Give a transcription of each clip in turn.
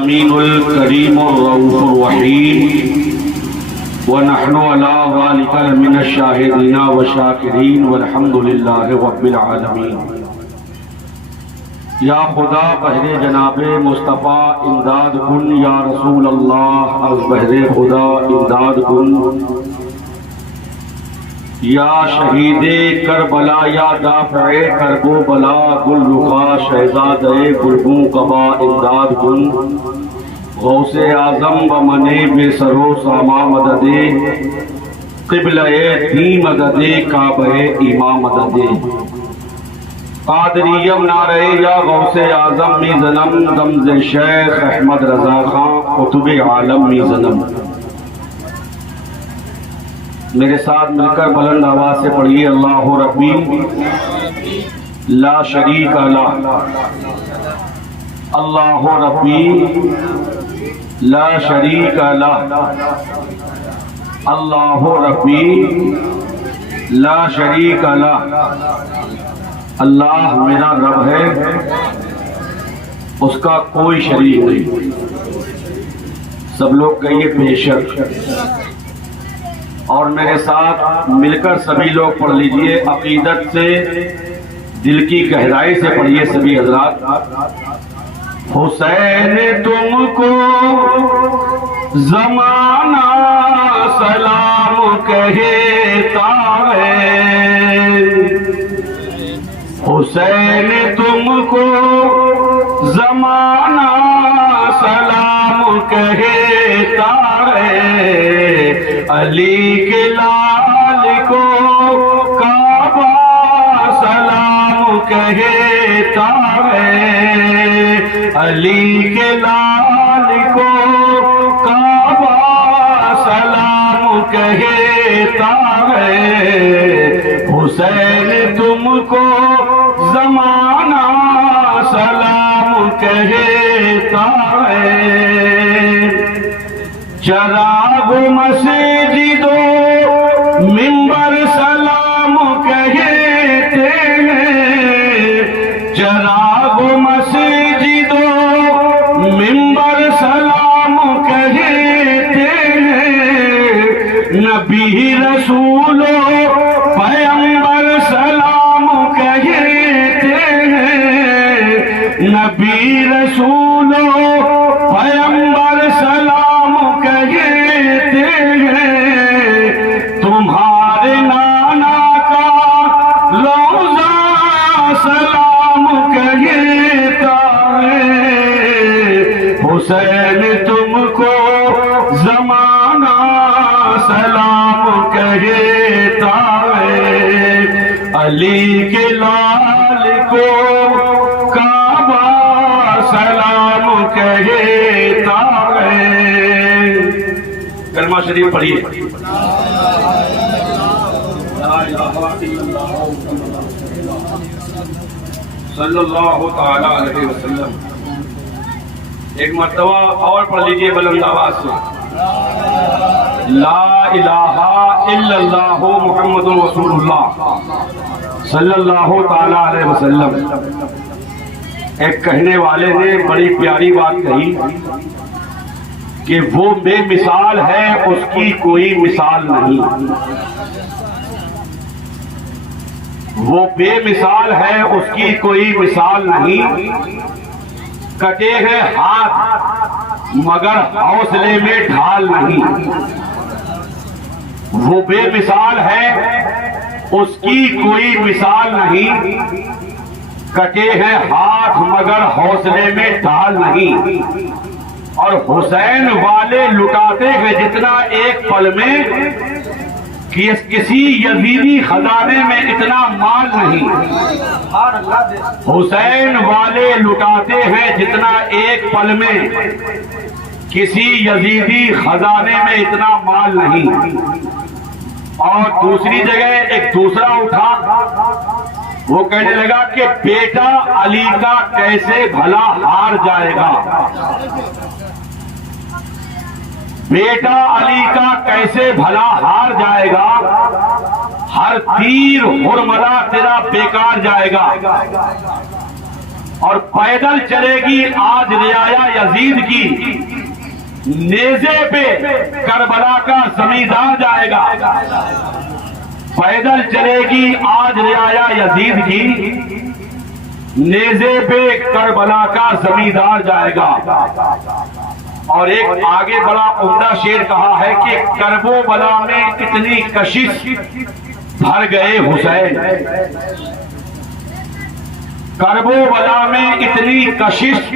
الأمين الكريم الرؤوف الرحيم ونحن على ذلك من الشاهدين والشاكرين والحمد لله رب العالمين. یا خدا بہر جناب مصطفیٰ امداد کن، یا رسول اللہ از بہر خدا امداد کن، یا شہید کربلا یا دافع کرب و بلا گل رخا شہزاد گلگوں قبا امداد کن. غوث اعظم و منے بے سرو ساما مدد، قبلہ دی مدد کعبہ ایما مدد. قادریم نعرہ یا غوث اعظم می زنم، دمز شیخ احمد رضا خان قطب عالم می زنم. میرے ساتھ مل کر بلند آواز سے پڑھیے اللہ ربی لا شریک لہ، اللہ ربی لا شریک لہ، اللہ ربی لا شریک لہ. اللہ میرا رب ہے، اس کا کوئی شریک نہیں. سب لوگ کہیے بے شک. اور میرے ساتھ مل کر سبھی لوگ پڑھ لیجئے، عقیدت سے دل کی گہرائی سے پڑھیے سبھی حضرات. حسین تم کو زمانہ سلام کہتا ہے، حسین تم کو زمانہ سلام کہتا ہے. علی کے لال کو کعبہ سلام کہتا ہے، علی کے لال کو کعبہ سلام کہتا ہے. حسین تم کو زمانہ سلام کہتا ہے. چراغ مسجد و منبر سلام کہتے ہیں، چراغ مسجد و منبر سلام کہتے ہیں. نبی رسول و پیغمبر سلام کہتے ہیں، نبی رسول و پیغمبر سلام کہتے ہیں. تمہارے نانا کا روضہ سلام کہتا ہے. حسین تم کو زمانہ سلام کہتا ہے، علی کے لال کو کعبہ سلام کہتا ہے. کلمہ شریف پڑھیے. صلی اللہ تعالی علیہ وسلم. ایک مرتبہ اور پڑھ لیجئے بلند آواز سے. لا الہ الا اللہ محمد رسول اللہ صلی اللہ تعالی علیہ وسلم. ایک کہنے والے نے بڑی پیاری بات کہی کہ وہ بے مثال ہے، اس کی کوئی مثال نہیں. وہ بے مثال ہے، اس کی کوئی مثال نہیں. کٹے ہیں ہاتھ مگر حوصلے میں ڈھال نہیں. وہ بے مثال ہے، اس کی کوئی مثال نہیں. کٹے ہیں ہاتھ مگر حوصلے میں ڈھال نہیں. اور حسین والے لٹاتے ہیں جتنا ایک پل میں، کسی یزیدی خزانے میں اتنا مال نہیں. حسین والے لٹاتے ہیں جتنا ایک پل میں، کسی یزیدی خزانے میں اتنا مال نہیں. اور دوسری جگہ ایک دوسرا اٹھا، وہ کہنے لگا کہ بیٹا علی کا کیسے بھلا ہار جائے گا، بیٹا علی کا کیسے بھلا ہار جائے گا. ہر تیر ہرملا تیرا بیکار جائے گا. اور پیدل چلے گی آج رعایا یزید کی نیزے پہ کربلا کا زمیندار جائے گا. پیدل چلے گی آج رعایا یزید کی نیزے پہ کربلا کا زمیندار جائے گا. اور ایک آگے بڑا عمدہ شعر کہا ہے کہ کرب و بلا میں اتنی کشش بھر گئے حسین. کرب و بلا میں اتنی کشش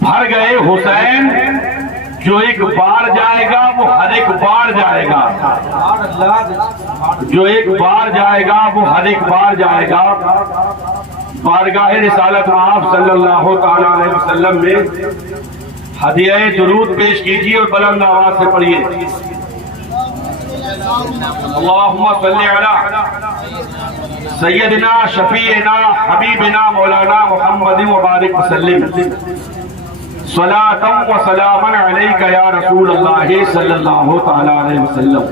بھر گئے حسین. جو ایک بار جائے گا وہ ہر ایک بار جائے گا. جو ایک بار جائے گا وہ ہر ایک بار جائے گا. بارگاہ رسالت آپ صلی اللہ تعالی علیہ وسلم میں ہدیہ درود پیش کیجیے اور بلند آواز سے پڑھیے. اللہم صلی علی سیدنا شفیعنا حبیبنا مولانا محمد مبارک وسلم صلاۃ و سلام علیک یا رسول اللہ صلی اللہ تعالی علیہ وسلم.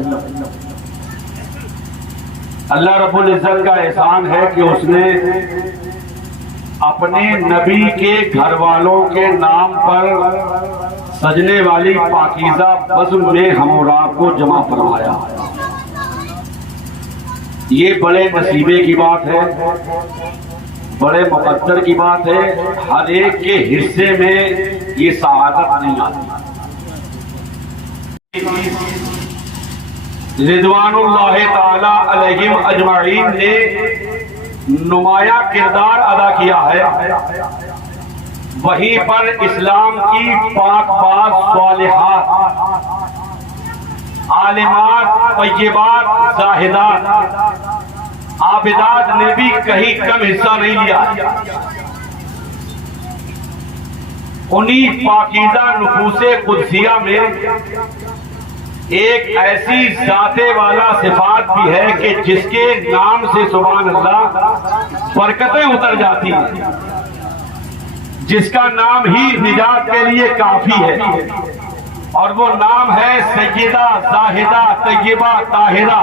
اللہ رب العزت کا احسان ہے کہ اس نے اپنے نبی کے گھر والوں کے نام پر سجنے والی پاکیزہ بزم میں ہم اور آپ کو جمع فرمایا. یہ بڑے نصیبے کی بات ہے, بڑے مقدر کی بات ہے. ہر ایک کے حصے میں یہ سعادت نہیں آتی. رضوان اللہ تعالی علیہم اجمعین نے نمایاں کردار ادا کیا ہے. وہیں پر اسلام کی پاک باز صالحات, عالمات, طیبات, زاہدات, عابدات نے بھی کہیں کم حصہ نہیں لیا. انہی پاکیزہ نفوس قدسیہ میں ایک ایسی ذاتے والا صفات بھی ہے کہ جس کے نام سے سبحان اللہ برکتیں اتر جاتی ہیں, جس کا نام ہی نجات کے لیے کافی ہے. اور وہ نام ہے سیدہ زاہدہ طیبہ طاہرہ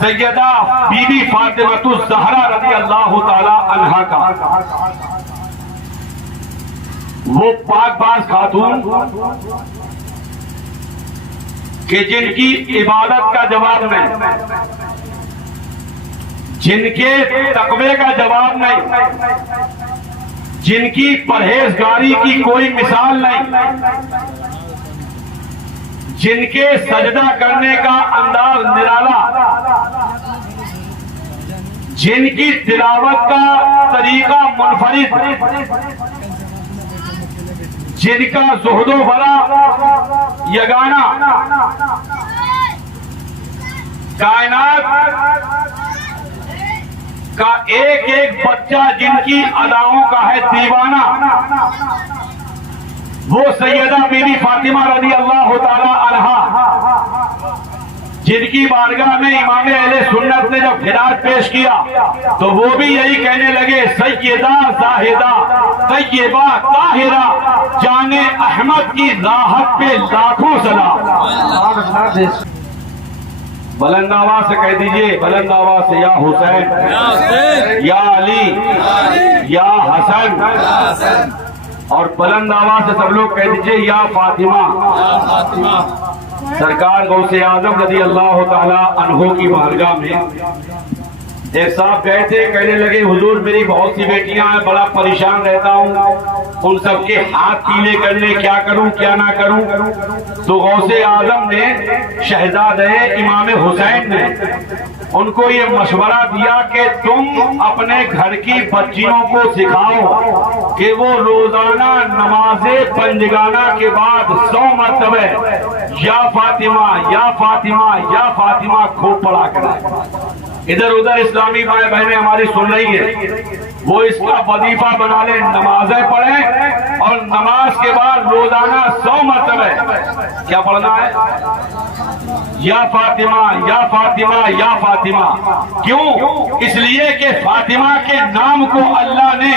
سیدہ بی بی فاطمہ الزہرا رضی اللہ تعالی عنہا کا. وہ پاک باز خاتون کہ جن کی عبادت کا جواب نہیں, جن کے تقوی کا جواب نہیں, جن کی پرہیزگاری کی کوئی مثال نہیں, جن کے سجدہ کرنے کا انداز نرالا, جن کی تلاوت کا طریقہ منفرد, جن کا زہد و ورع یگانہ, کائنات کا ایک ایک بچہ جن کی اداؤں کا ہے دیوانہ, وہ سیدہ بی بی فاطمہ رضی اللہ تعالی عنہا, جن کی بارگاہ میں امام اہل سنت نے جب خراج پیش کیا تو وہ بھی یہی کہنے لگے سیدہ زاہدہ طیبہ طاہرہ جان احمد کی راحت پہ لاکھوں سلام. بلند آواز سے کہہ دیجئے, بلند آواز سے یا حسین یا علی یا حسن, اور بلند آواز سے سب لوگ کہہ دیجئے یا فاطمہ. سرکار غوث اعظم رضی اللہ تعالی عنہ کی بارگاہ میں ایک صاحب گئے تھے, کہنے لگے حضور میری بہت سی بیٹیاں ہیں, بڑا پریشان رہتا ہوں, ان سب کے ہاتھ پیلے کرنے, کیا کروں کیا نہ کروں. تو غوث اعظم نے شہزادہ امام حسین نے ان کو یہ مشورہ دیا کہ تم اپنے گھر کی بچیوں کو سکھاؤ کہ وہ روزانہ نماز پنجگانہ کے بعد 100 مرتبہ یا فاطمہ یا فاطمہ یا فاطمہ خوب پڑھا کریں. ادھر ادھر اسلامی بھائی بہنیں ہماری سن رہی ہیں, وہ اس کا وظیفہ بنا لیں, نمازیں پڑھیں اور نماز کے بعد روزانہ 100 مرتبہ کیا پڑھنا ہے, یا فاطمہ یا فاطمہ یا فاطمہ. کیوں؟ اس لیے کہ فاطمہ کے نام کو اللہ نے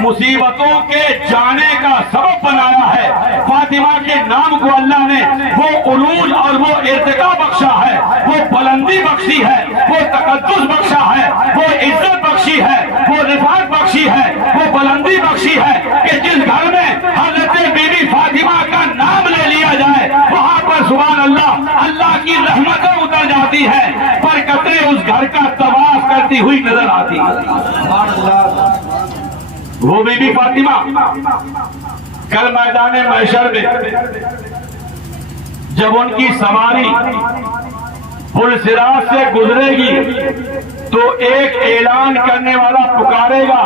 مصیبتوں کے جانے کا سبب بنایا ہے. فاطمہ کے نام کو اللہ نے وہ علول اور وہ ارتقا بخشا ہے, وہ بلندی بخشی ہے, وہ تقدس بخشا ہے, وہ عزت بخشی ہے, وہ رفعت بخشی بخشی ہے، وہ بلندی بخشی ہے کہ جس گھر میں حضرت بی بی فاطمہ کا نام لے لیا جائے وہاں پر سبحان اللہ اللہ کی رحمتیں اتر جاتی ہیں، برکتیں اس گھر کا طواف کرتی ہوئی نظر آتی ہیں۔ وہ بی بی فاطمہ کل میدان محشر میں جب ان کی سواری پل صراط سے گزرے گی تو ایک اعلان کرنے والا پکارے گا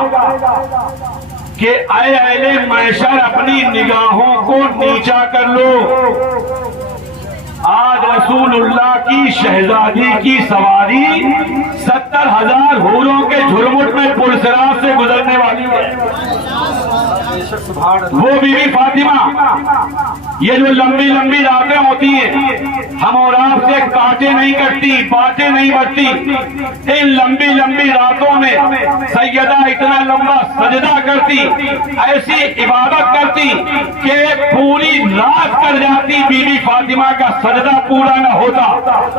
کہ اے اہل محشر اپنی نگاہوں کو نیچا کر لو، آج رسول اللہ کی شہزادی کی سواری 70,000 حوروں کے جھرمٹ میں پل صراط سے گزرنے والی ہے۔ وہ بی بی فاطمہ یہ جو لمبی لمبی راتیں ہوتی ہیں ہم اور آپ سے کاٹے نہیں کٹتی، باتیں نہیں بچتی، ان لمبی لمبی راتوں میں سیدہ اتنا لمبا سجدہ کرتی، ایسی عبادت کرتی کہ پوری رات کر جاتی، بی بی فاطمہ کا سجدہ پورا نہ ہوتا۔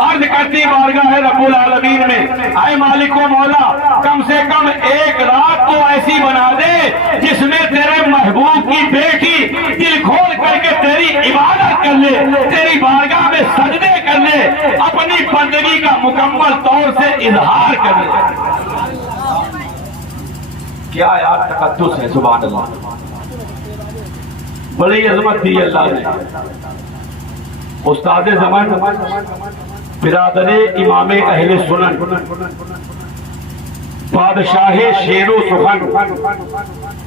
عرض کرتی بارگاہ رب العالمین میں اے مالک و مولا کم سے کم ایک رات تو ایسی بنا دے جس میں تیرے محبوب کی بیٹی دل کھول کر کے تیری عبادت کر لے، تیری بارگاہ میں سجدے کر لے، اپنی بندگی کا مکمل طور سے اظہار کر لے۔ کیا یار تقدس ہے، سبحان اللہ، بڑی عظمت دی اللہ نے۔ استاد زمان برادر امام اہل سنن بادشاہ شیر و سخن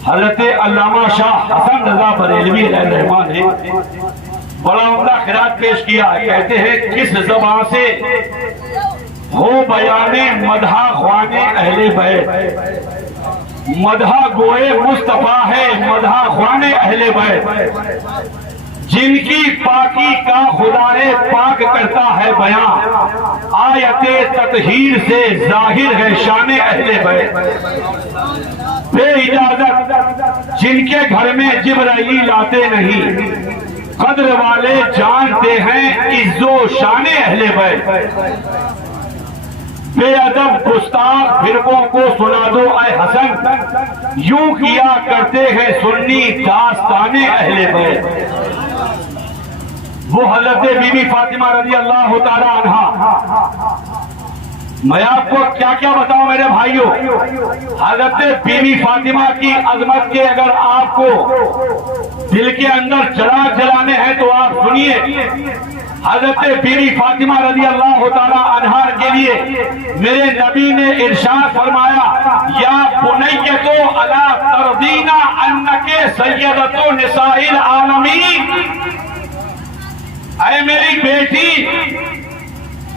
حضرت علامہ شاہ حسن رضا بریلوی علیہ الرحمن نے بڑا عمدہ خراج پیش کیا ہے۔ کہتے ہیں کس زبان سے ہو بیان مدح خوان اہل بیت، مدح گوئے مصطفیٰ ہے مدح خوان اہل بیت، جن کی پاکی کا خدا پاک کرتا ہے بیان، آیت تطہیر سے ظاہر ہے شان اہل بیت، بے اجازت جن کے گھر میں جبرائیل آتے نہیں، قدر والے جانتے ہیں عز و شان اہل بیت، بے ادب گستاخ فرقوں کو سنا دو اے حسن، یوں کیا کرتے ہیں سنی داستان اہل بیت۔ وہ حضرت بی بی فاطمہ رضی اللہ تعالی عنہا، میں آپ کو کیا کیا بتاؤں میرے بھائیوں، حضرت بی بی فاطمہ کی عظمت کے اگر آپ کو دل کے اندر چراغ جلانے ہیں تو آپ سنیے۔ حضرت بی بی فاطمہ رضی اللہ تعالی عنہا کے لیے میرے نبی نے ارشاد فرمایا یا بنیتو الا ترضینا انک سیدۃ نساء العالمین، اے میری بیٹی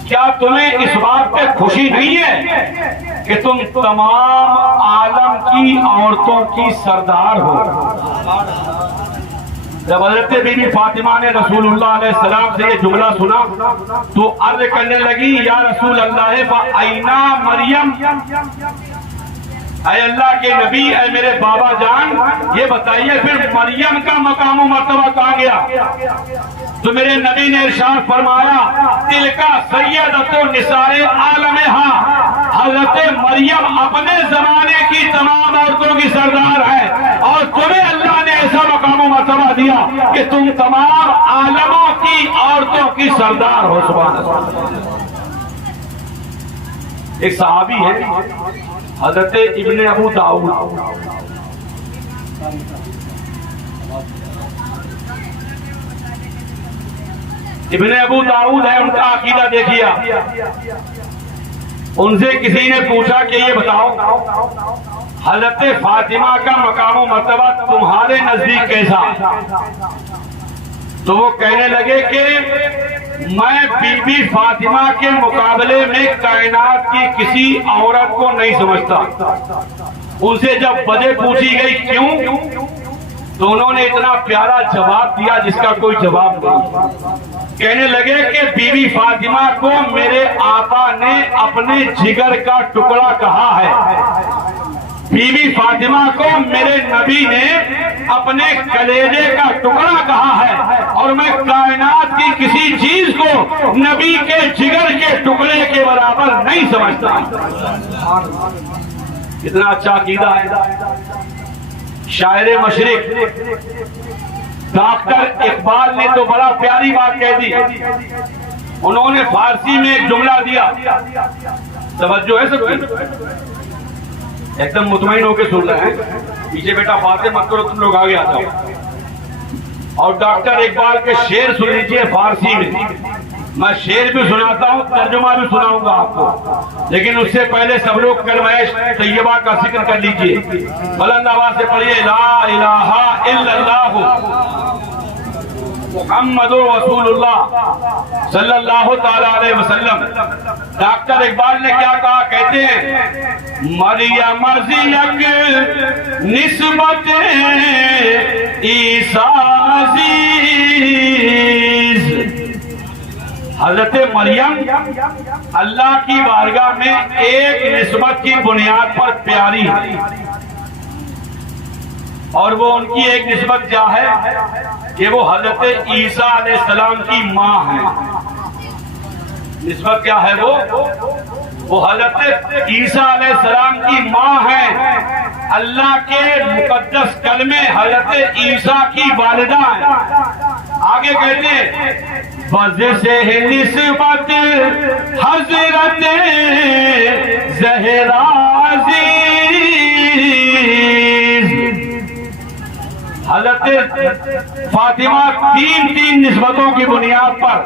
کیا تمہیں اس بات پہ خوشی نہیں ہے کہ تم تمام عالم کی عورتوں کی سردار ہو؟ جب حضرت بی بی فاطمہ نے رسول اللہ علیہ السلام سے یہ جملہ سنا تو عرض کرنے لگی یا رسول اللہ فَأَيْنَا مریم، اے اللہ کے نبی اے میرے بابا جان یہ بتائیے پھر مریم کا مقام و مرتبہ کہاں گیا؟ تو میرے نبی نے ارشاد فرمایا تلکا سیدۃ نساء عالمہا، حضرت مریم اپنے زمانے کی تمام عورتوں کی سردار ہے اور تمہیں اللہ نے ایسا مقام و مرتبہ دیا کہ تم تمام عالموں کی عورتوں کی سردار ہو۔ سبحان اللہ۔ ایک صحابی ہے حضرت ابن ابو داؤد، ابن ابو داؤد ہے، ان کا عقیدہ دیکھیا، ان سے کسی نے پوچھا کہ یہ بتاؤ حضرت فاطمہ کا مقام و مرتبہ تمہارے نزدیک کیسا؟ تو وہ کہنے لگے کہ میں بی بی فاطمہ کے مقابلے میں کائنات کی کسی عورت کو نہیں سمجھتا۔ ان سے جب وجہ پوچھی گئی کیوں تو انہوں نے اتنا پیارا جواب دیا جس کا کوئی جواب نہیں۔ کہنے لگے کہ بی بی فاطمہ کو میرے آقا نے اپنے جگر کا ٹکڑا کہا ہے، بی بی فاطمہ کو میرے نبی نے اپنے کلیجے کا ٹکڑا کہا ہے، اور میں کائنات کی کسی چیز کو نبی کے جگر کے ٹکڑے کے برابر نہیں سمجھتا۔ کتنا اچھا عقیدہ ہے. شاعر مشرق ڈاکٹر اقبال نے تو بڑا پیاری بات کہہ دی. انہوں نے فارسی میں ایک جملہ دیا, توجہ ہے سب کی, ایک دم مطمئن ہو کے سن رہے ہیں, پیچھے بیٹا باتیں مت کرو, تم لوگ آگے آ جاؤ. اور ڈاکٹر اقبال کے شعر سن لیجیے فارسی میں. میں شعر بھی سناتا ہوں, ترجمہ بھی سناؤں گا آپ کو, لیکن اس سے پہلے سب لوگ کلمہ طیبہ کا ذکر کر لیجیے. بلند آواز سے پڑھیے لا الہ الا اللہ محمد رسول اللہ صلی اللہ تعالی علیہ وسلم. ڈاکٹر اقبال نے کیا کہا, کہتے ہیں مریم مرضیک نسبت عیسیٰ عزیز. حضرت مریم اللہ کی بارگاہ میں ایک نسبت کی بنیاد پر پیاری ہے, اور وہ ان کی ایک نسبت کیا ہے کہ وہ حضرت عیسیٰ علیہ السلام کی ماں ہے. نسبت کیا ہے وہ حضرت عیسیٰ علیہ السلام کی ماں ہے. اللہ کے مقدس کلمے حضرت عیسیٰ کی والدہ ہیں. آگے کہتے ہیں وجہ سے نسبت حضرت زہرا عزیز. حضرت فاطمہ تین نسبتوں کی بنیاد پر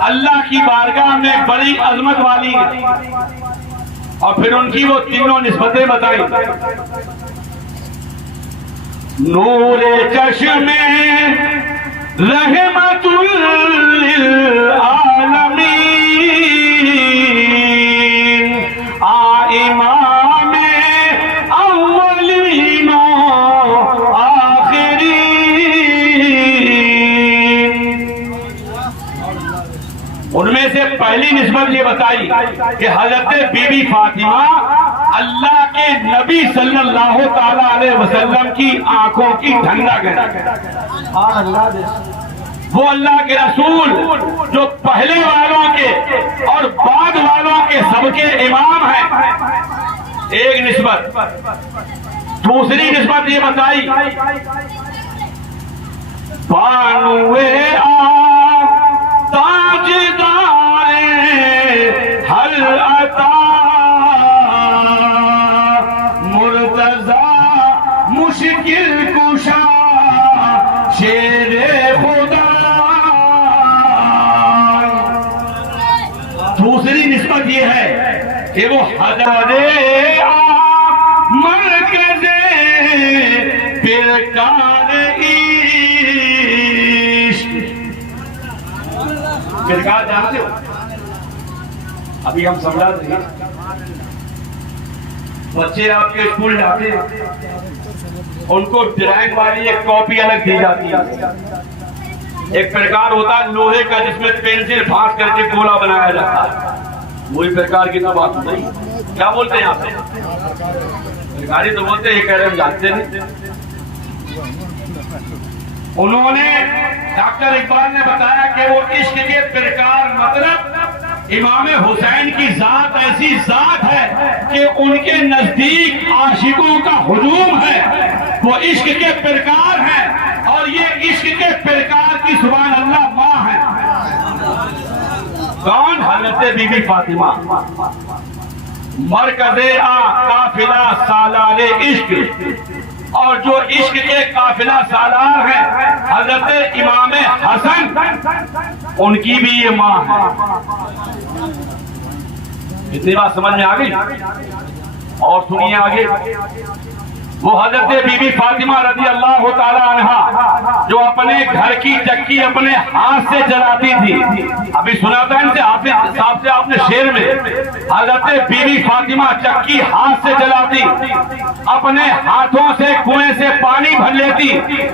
اللہ کی بارگاہ میں بڑی عظمت والی ہے, اور پھر ان کی وہ تینوں نسبتیں بتائیں. نور چشم رحمت للعالمین امام اولین و آخرین. ان میں سے پہلی نسبت یہ بتائی کہ حضرت بی بی فاطمہ اللہ کے نبی صلی اللہ تعالی علیہ وسلم کی آنکھوں کی ٹھنڈک ہے. وہ اللہ کے رسول جو پہلے والوں کے اور بعد والوں کے سب کے امام ہیں. ایک نسبت. دوسری نسبت یہ بتائی بانوے تاجدار ہر عطا مرتضی مشکل کشا شیر خدا. دوسری نسبت یہ ہے کہ وہ حضرت مرکز پرکار عشق. پرکار جانتے ہو, ابھی ہم سمجھا دیں گے. بچے آپ کے اسکول جاتے ہیں, ان کو ڈرائنگ والی ایک کاپی الگ دی جاتی ہے. ایک پرکار ہوتا ہے لوہے کا جس میں پینسل پھانس کر کے گولا بنایا جاتا ہے. وہی پرکار کی تو بات نہیں, کیا بولتے ہیں آپ سے پرکاری تو بولتے ہیں, یہ کہہ رہے ہم جانتے نہیں. انہوں نے ڈاکٹر اقبال نے بتایا کہ وہ عشق کے پرکار مطلب امام حسین کی ذات ایسی ذات ہے کہ ان کے نزدیک عاشقوں کا ہجوم ہے. وہ عشق کے پرکار ہیں, اور یہ عشق کے پرکار کی سبحان اللہ ماں ہے. کون؟ حضرت بی بی فاطمہ. مرکز قافلہ سالار عشق, اور جو عشق کے قافلہ سالار ہیں حضرت امام حسن, ان کی بھی یہ ماں ہے. اتنی بات سمجھ میں آ گئی؟ اور سنیے آگے. وہ حضرت بی بی فاطمہ رضی اللہ تعالی عنہا جو اپنے گھر کی چکی اپنے ہاتھ سے چلاتی تھی. ابھی سنا تھا ان سے صاحب سے آپ نے شعر میں, حضرت بی بی فاطمہ چکی ہاتھ سے چلاتی, اپنے ہاتھوں سے کنویں سے پانی بھر لیتی.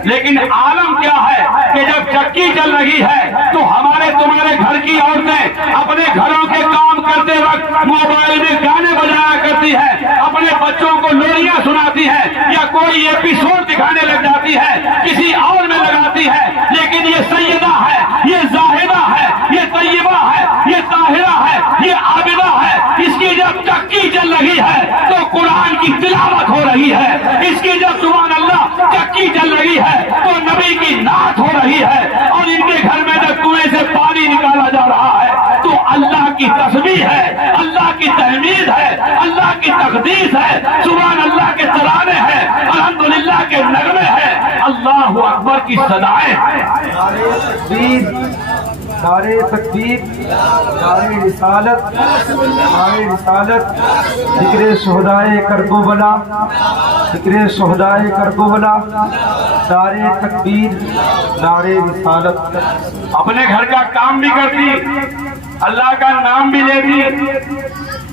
لیکن عالم کیا ہے کہ جب چکی چل رہی ہے تو ہمارے تمہارے گھر کی عورتیں اپنے گھروں کے کام کرتے وقت موبائل میں گانے بجایا کرتی ہے, اپنے بچوں کو لوریاں سناتی ہے, یا کوئی ایپیسوڈ دکھانے لگ جاتی ہے, کسی اور میں لگاتی ہے. لیکن یہ سیدہ ہے, یہ زاہدہ ہے, یہ طیبہ ہے, یہ طاہرہ ہے, یہ عابدہ ہے. اس کی جب چکی چل رہی ہے تو قرآن کی تلاوت ہو رہی ہے، اس کی جب سبحان اللہ چکی چل رہی ہے تو نبی کی نعت ہو رہی ہے، اور ان کے گھر میں جب کنویں سے پانی نکالا جا رہا ہے تو اللہ کی تسبیح ہے، اللہ کی تحمید ہے، اللہ کی تقدیس ہے، سبحان اللہ کے ترانے ہیں، الحمدللہ کے نغمے ہیں، اللہ اکبر کی صدائیں ہیں۔ نعرے تکبیر، نعرے رسالت، نعرے رسالت، ذکر شہدائے کرب و بلا، ذکر شہدائے کرب و بلا، نعرے تکبیر، نعرے رسالت۔ اپنے گھر کا کام بھی کرتی، اللہ کا نام بھی لیتی۔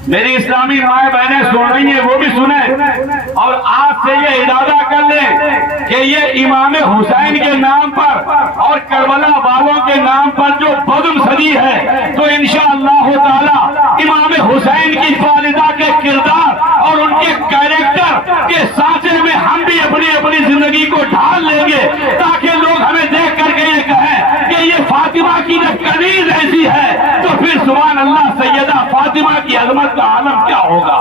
میری اسلامی مائیں بہنیں سن رہی ہیں وہ بھی سنیں، اور آج سے یہ ارادہ کر لیں کہ یہ امام حسین کے نام پر اور کربلا والوں کے نام پر جو بدم سجی ہے تو انشاءاللہ تعالی امام حسین کی والدہ کے کردار اور ان کے کیریکٹر کے سانچے میں ہم بھی اپنی اپنی زندگی کو ڈھال لیں گے، تاکہ لوگ ہمیں دیکھ کر کے یہ کہیں کہ یہ فاطمہ کی جب کنیز ایسی ہے تو پھر سبحان اللہ سیدہ فاطمہ کی عظمت کا عالم کیا ہوگا۔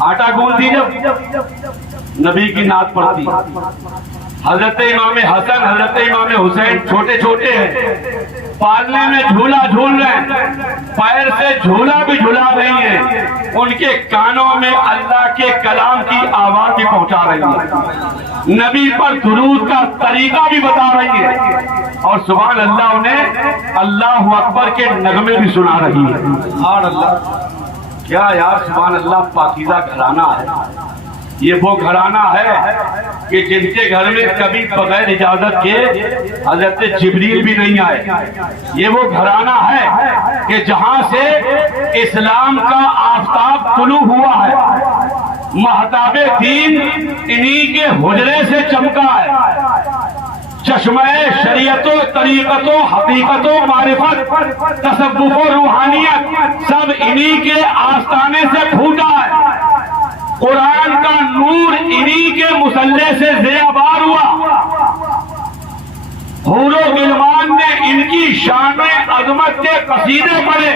آٹا گوندتی جب نبی کی نعت پڑھتی، حضرت امام حسن حضرت امام حسین چھوٹے چھوٹے ہیں، پالنے میں جھولا جھول رہے ہیں، پیر سے جھولا بھی جھلا رہی ہیں، ان کے کانوں میں اللہ کے کلام کی آواز بھی پہنچا رہی ہے، نبی پر درود کا طریقہ بھی بتا رہی ہے، اور سبحان اللہ انہیں اللہ اکبر کے نغمے بھی سنا رہی ہے۔ سبحان اللہ، کیا یار سبحان اللہ پاکیزہ گھرانہ ہے۔ یہ وہ گھرانہ ہے کہ جن کے گھر میں کبھی بغیر اجازت کے حضرت جبریل بھی نہیں آئے۔ یہ وہ گھرانہ ہے کہ جہاں سے اسلام کا آفتاب طلوع ہوا ہے، مہتاب دین انہی کے حجرے سے چمکا ہے، چشمہ شریعت و طریقت و حقیقت و معرفت تصوف و روحانیت سب انہی کے آستانے سے پھوٹا ہے، قرآن کا نور انہی کے مسلح سے زیبار ہوا، حور و غلمان نے ان کی شان عظمت کے قصیدے پڑھے،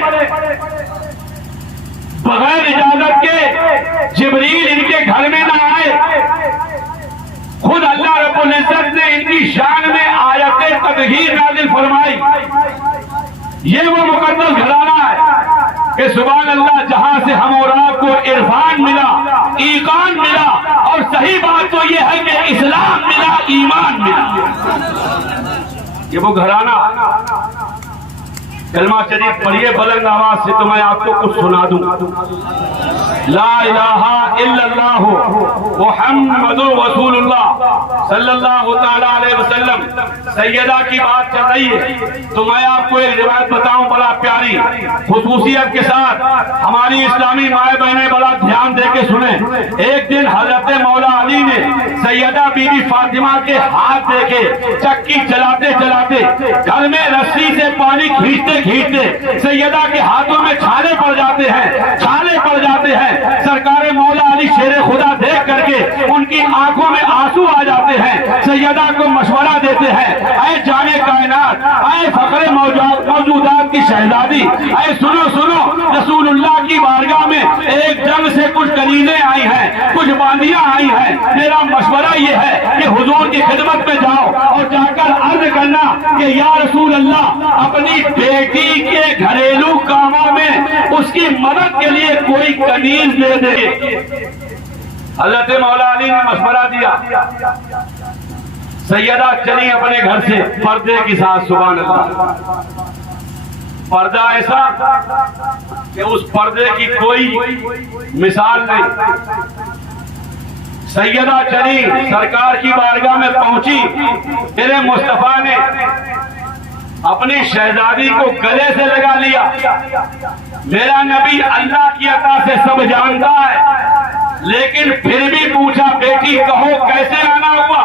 بغیر اجازت کے جبریل ان کے گھر میں نہ آئے، خود اللہ رب العزت نے ان کی شان میں آیت تطہیر نازل فرمائی۔ یہ وہ مقدس گھرانہ ہے کہ سبحان اللہ جہاں سے ہم اور آپ کو عرفان ملا، ایقان ملا، اور صحیح بات تو یہ ہے کہ اسلام ملا، ایمان ملا۔ یہ وہ گھرانہ، کلمہ شریف پڑھیے بلند آواز سے تو میں آپ کو کچھ سنا دوں۔ لا الہ الا اللہ محمد رسول اللہ صلی اللہ تعالیٰ علیہ وسلم۔ سیدہ کی بات چل رہی ہے تو میں آپ کو ایک روایت بتاؤں بڑا پیاری خصوصیت کے ساتھ، ہماری اسلامی مائیں بہنیں بڑا دھیان دے کے سنیں۔ ایک دن حضرت مولا علی نے سیدہ بی بی فاطمہ کے ہاتھ دیکھے، چکی چلاتے چلاتے گھر میں رسی سے پانی کھینچتے کھینچتے سیدہ کے ہاتھوں میں چھالے پڑ جاتے ہیں، چھالے پڑ جاتے ہیں۔ سرکار مولا علی شیر خدا دیکھ کر کے ان کی آنکھوں میں آنسو آ جاتے ہیں، سیدہ کو مشورہ دیتے ہیں، اے جانے کائنات، اے فخر موجودات کی شہزادی، اے سنو سنو، رسول اللہ کی بارگاہ میں ایک جنگ سے کچھ کنیزیں آئی ہیں، کچھ باندیاں آئی ہیں، میرا مشورہ یہ ہے کہ حضور کی خدمت میں جاؤ اور جا کر عرض کرنا کہ یا رسول اللہ اپنی بیٹی کے گھریلو کاموں میں اس کی مدد کے لیے کوئی کنیز دے دے۔ حضرت مولا علی نے مشورہ دیا، سیدہ چلی اپنے گھر سے پردے کے ساتھ، سبحان اللہ، پردہ ایسا کہ اس پردے کی کوئی مثال نہیں۔ سیدہ چلی سرکار کی بارگاہ میں پہنچی، میرے مصطفیٰ نے اپنی شہزادی کو گلے سے لگا لیا۔ میرا نبی اللہ کی عطا سے سب جانتا ہے، لیکن پھر بھی پوچھا بیٹی کہو کیسے آنا ہوا؟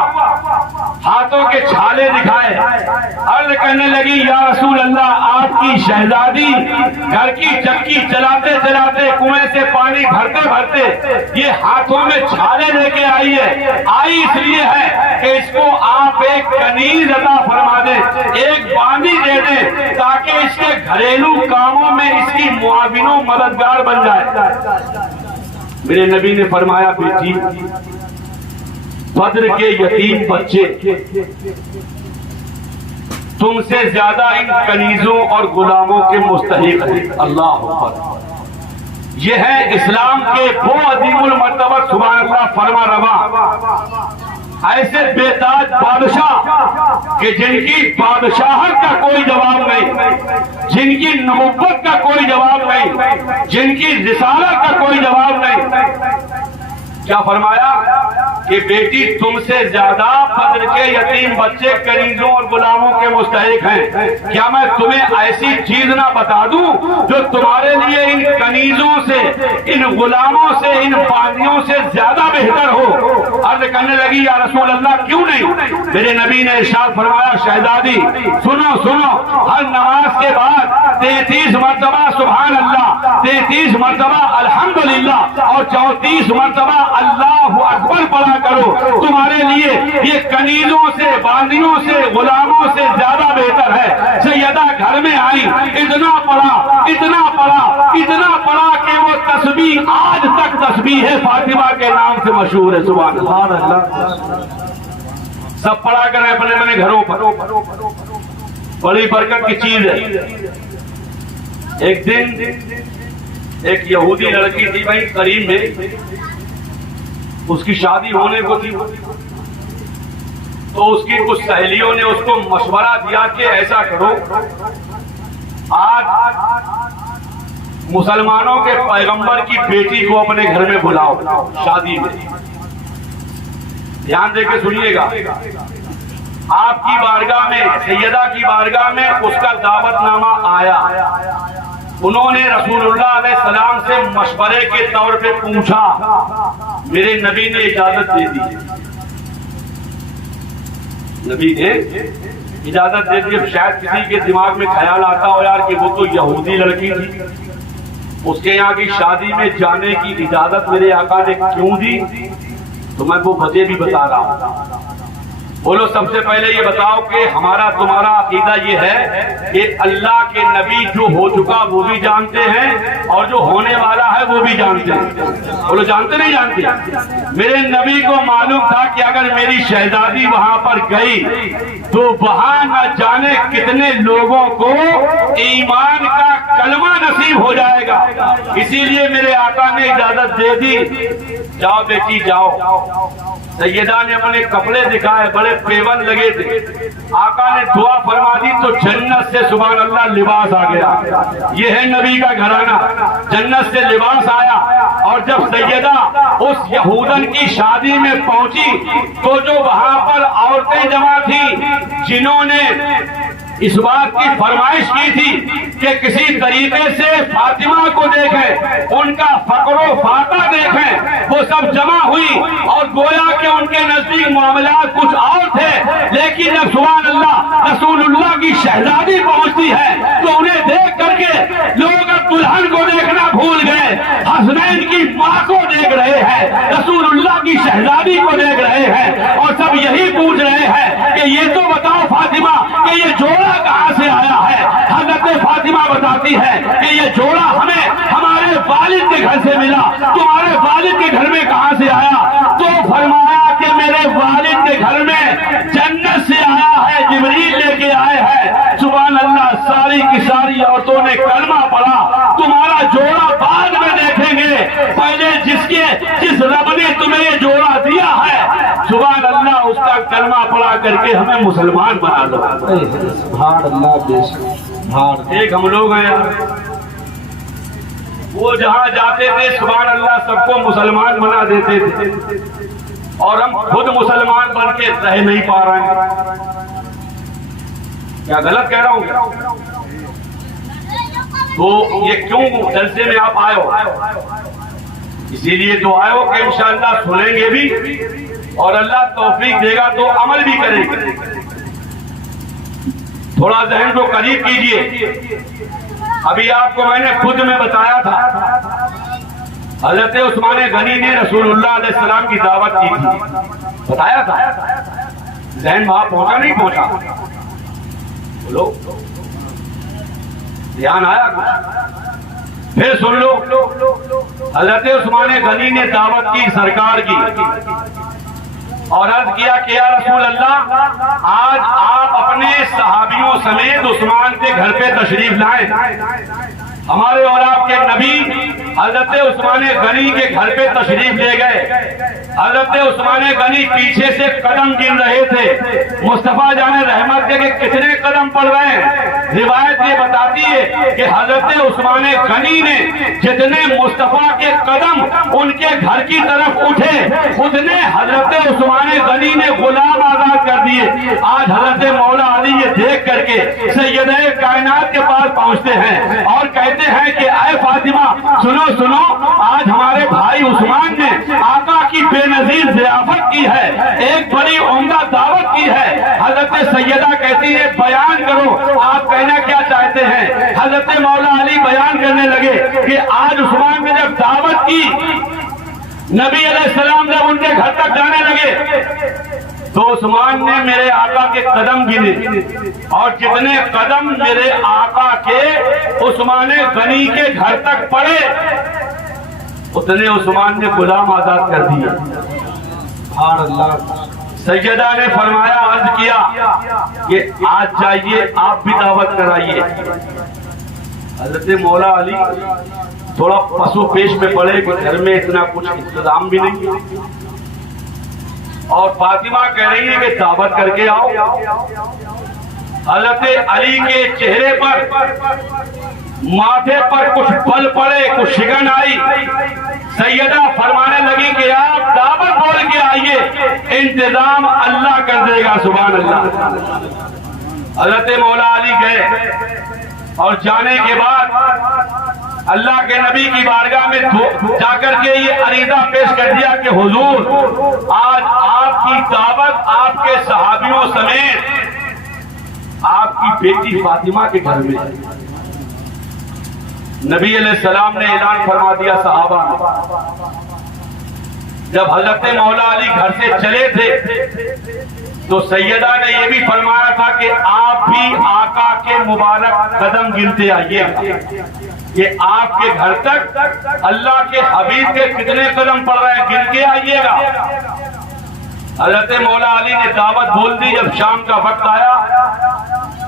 ہاتھوں کے چھالے دکھائے، عرض کرنے لگی یا رسول اللہ آپ کی شہزادی گھر کی چکی چلاتے چلاتے کنویں سے پانی بھرتے بھرتے یہ ہاتھوں میں چھالے لے کے آئی ہے، آئی اس لیے ہے کہ اس کو آپ ایک کنیز عطا فرما دیں، ایک باندی دے دیں تاکہ اس کے گھریلو کاموں میں اس کی معاون و مددگار بن جائے۔ میرے نبی نے فرمایا بیٹی بدر کے یتیم بچے تم سے زیادہ ان کنیزوں اور غلاموں کے مستحق ہیں. اللہ اکبر. یہ ہے اسلام کے وہ عظیم المرتبہ سبحان اللہ فرما روا ایسے بے تاج بادشاہ کہ جن کی بادشاہت کا کوئی جواب نہیں، جن کی نبوت کا کوئی جواب نہیں، جن کی رسالت کا کوئی جواب نہیں. کیا فرمایا کہ بیٹی تم سے زیادہ بدر کے یتیم بچے کنیزوں اور غلاموں کے مستحق ہیں. کیا میں تمہیں ایسی چیز نہ بتا دوں جو تمہارے لیے ان کنیزوں سے، ان غلاموں سے، ان باندیوں سے زیادہ بہتر ہو؟ عرض کرنے لگی یا رسول اللہ کیوں نہیں؟ میرے نبی نے ارشاد فرمایا شہزادی سنو سنو، ہر نماز کے بعد 33 مرتبہ سبحان اللہ، 33 مرتبہ الحمدللہ اور 34 مرتبہ اللہ اکبر پڑھا کرو. تمہارے لیے یہ کنیزوں سے، باندیوں سے، غلاموں سے زیادہ بہتر ہے. سیدہ گھر میں آئی، اتنا پڑھا اتنا پڑھا اتنا پڑھا کہ وہ تسبیح آج تک تسبیح ہے فاطمہ کے نام سے مشہور ہے. سبحان اللہ. سب پڑھا کریں اپنے اپنے گھروں پر، بڑی برکت کی چیز ہے. ایک دن ایک یہودی لڑکی تھی بھائی کریم میں، اس کی شادی ہونے کو تھی، تو اس کی کچھ سہیلیوں نے اس کو مشورہ دیا کہ ایسا کرو آج مسلمانوں کے پیغمبر کی بیٹی کو اپنے گھر میں بلاؤ شادی میں. دھیان دے کے سنیے گا، آپ کی بارگاہ میں، سیدہ کی بارگاہ میں اس کا دعوت نامہ آیا. انہوں نے رسول اللہ علیہ السلام سے مشورے کے طور پہ پوچھا، میرے نبی نے اجازت دے دی. نبی نے اجازت دے دی. شاید کسی کے دماغ میں خیال آتا ہو یار کہ وہ تو یہودی لڑکی تھی، اس کے یہاں کی شادی میں جانے کی اجازت میرے آقا نے کیوں دی؟ تو میں وہ وجہ بھی بتا رہا ہوں. بولو سب سے پہلے یہ بتاؤ کہ ہمارا تمہارا عقیدہ یہ ہے کہ اللہ کے نبی جو ہو چکا وہ بھی جانتے ہیں اور جو ہونے والا ہے وہ بھی جانتے ہیں. بولو جانتے نہیں جانتے؟ میرے نبی کو معلوم تھا کہ اگر میری شہزادی وہاں پر گئی تو وہاں نہ جانے کتنے لوگوں کو ایمان کا کلمہ نصیب ہو جائے گا. اسی لیے میرے آقا نے اجازت دے دی، جاؤ بیٹی جاؤ. سیدہ نے اپنے کپڑے دکھائے، بڑے پیون لگے تھے. آقا نے دعا فرما دی تو جنت سے سبحان اللہ لباس آ گیا. یہ ہے نبی کا گھرانہ. جنت سے لباس آیا، اور جب سیدہ اس یہودن کی شادی میں پہنچی تو جو وہاں پر عورتیں جمع تھیں جنہوں نے اس بات کی فرمائش کی تھی کہ کسی طریقے سے فاطمہ کو دیکھیں، ان کا فقر و فاقہ دیکھیں، وہ سب جمع ہوئی اور گویا کہ ان کے نزدیک معاملات کچھ اور تھے. لیکن جب سبحان اللہ رسول اللہ کی شہزادی پہنچتی ہے تو انہیں دیکھ کر کے لوگ اب دلہن کو دیکھنا بھول گئے، حسنین کی ماں کو دیکھ رہے ہیں، رسول اللہ کی شہزادی کو دیکھ رہے ہیں، اور سب یہی پوچھ رہے ہیں کہ یہ تو بتاؤ فاطمہ کہ یہ جوڑا کہاں سے آیا ہے؟ حضرت فاطمہ بتاتی ہے کہ یہ جوڑا ہمیں ہمارے والد کے گھر سے ملا. تمہارے والد کے گھر میں کہاں سے آیا؟ تو فرمایا کہ میرے والد کے گھر میں جنت سے آیا ہے، جبریل لے کے آئے ہیں. سبحان اللہ. ساری کی ساری عورتوں نے کلمہ پڑھا. تمہارا جوڑا بعد میں دیکھیں گے، پہلے جس رب نے تمہیں یہ جوڑا دیا ہے سبحان اللہ اس کا کلمہ پڑھا کر کے ہمیں مسلمان بنا دو. سبحان اللہ. ایک ہم لوگ ہیں وہ جہاں جاتے تھے سبحان اللہ سب کو مسلمان بنا دیتے تھے، اور ہم خود مسلمان بن کے رہ نہیں پا رہے ہیں. کیا غلط کہہ رہا ہوں؟ تو یہ کیوں جلسے میں آپ آئے ہو؟ اسی لیے تو آئے ہو کہ انشاءاللہ سنیں گے بھی اور اللہ توفیق دے گا تو عمل بھی کریں گے. تھوڑا ذہن کو قریب کیجئے. ابھی آپ کو میں نے خود میں بتایا تھا حضرت عثمان غنی نے رسول اللہ علیہ السلام کی دعوت کی تھی، بتایا تھا. ذہن وہاں پہنچا نہیں پہنچا؟ بولو دھیان آیا؟ پھر سن لو، حضرت عثمان غنی نے دعوت کی سرکار کی اور عرض کیا کہ یا رسول اللہ، آج آپ اپنے صحابیوں سمیت عثمان کے گھر پہ تشریف لائیں۔ ہمارے اور آپ کے نبی حضرت عثمان غنی کے گھر پہ تشریف لے گئے۔ حضرت عثمان غنی پیچھے سے قدم گن رہے تھے۔ مصطفیٰ جان رحمت کے کتنے قدم پڑ رہے ہیں؟ روایت یہ بتاتی ہے کہ حضرت عثمان غنی نے جتنے مصطفیٰ کے قدم ان کے گھر کی طرف اٹھے، اتنے حضرت عثمان غنی نے غلام آزاد کر دیے۔ آج حضرت مولا علی یہ دیکھ کر کے سیدہ کائنات کے پاس پہنچتے ہیں اور کہتے ہیں کہ اے فاطمہ سنو سنو، آج ہمارے بھائی عثمان نے آقا کی بے نظیر ضیافت کی ہے، ایک بڑی عمدہ دعوت کی ہے۔ حضرت سیدہ کہتی ہے بیان کرو، آپ کہنا کیا چاہتے ہیں؟ حضرت مولا علی بیان کرنے لگے کہ آج عثمان نے جب دعوت کی، نبی علیہ السلام جب ان کے گھر تک جانے لگے تو عثمان نے میرے آقا کے قدم گنے اور جتنے قدم میرے آقا کے عثمان غنی کے گھر تک پڑے اتنے عثمان نے غلام آزاد کر دیے۔ سبحان اللہ۔ سیدہ نے فرمایا، عرض کیا کہ آج جائیے آپ بھی دعوت کرائیے۔ حضرت مولا علی تھوڑا پسو پیش میں پڑے کہ گھر میں اتنا کچھ انتظام بھی نہیں، اور فاطمہ کہہ رہی ہے کہ دعوت کر کے آؤ۔ حضرت علی کے چہرے پر، ماتھے پر کچھ بل پڑے، کچھ شگن آئی۔ سیدہ فرمانے لگی کہ آپ دعوت بول کے آئیے، انتظام اللہ کر دے گا۔ سبحان اللہ۔ حضرت مولا علی گئے اور جانے کے بعد اللہ کے نبی کی بارگاہ میں جا کر کے یہ عریضہ پیش کر دیا کہ حضور، آج آپ کی دعوت آپ کے صحابیوں سمیت آپ کی بیٹی فاطمہ کے گھر میں۔ نبی علیہ السلام نے اعلان فرما دیا صحابہ نے۔ جب حضرت مولا علی گھر سے چلے تھے تو سیدہ نے یہ بھی فرمایا تھا کہ آپ بھی آقا کے مبارک قدم گنتے آئیے کہ آپ کے گھر تک اللہ کے حبیب کے کتنے قدم پڑ رہے ہیں، گن کے آئیے گا۔ حضرت مولا علی نے دعوت بول دی۔ جب شام کا وقت آیا،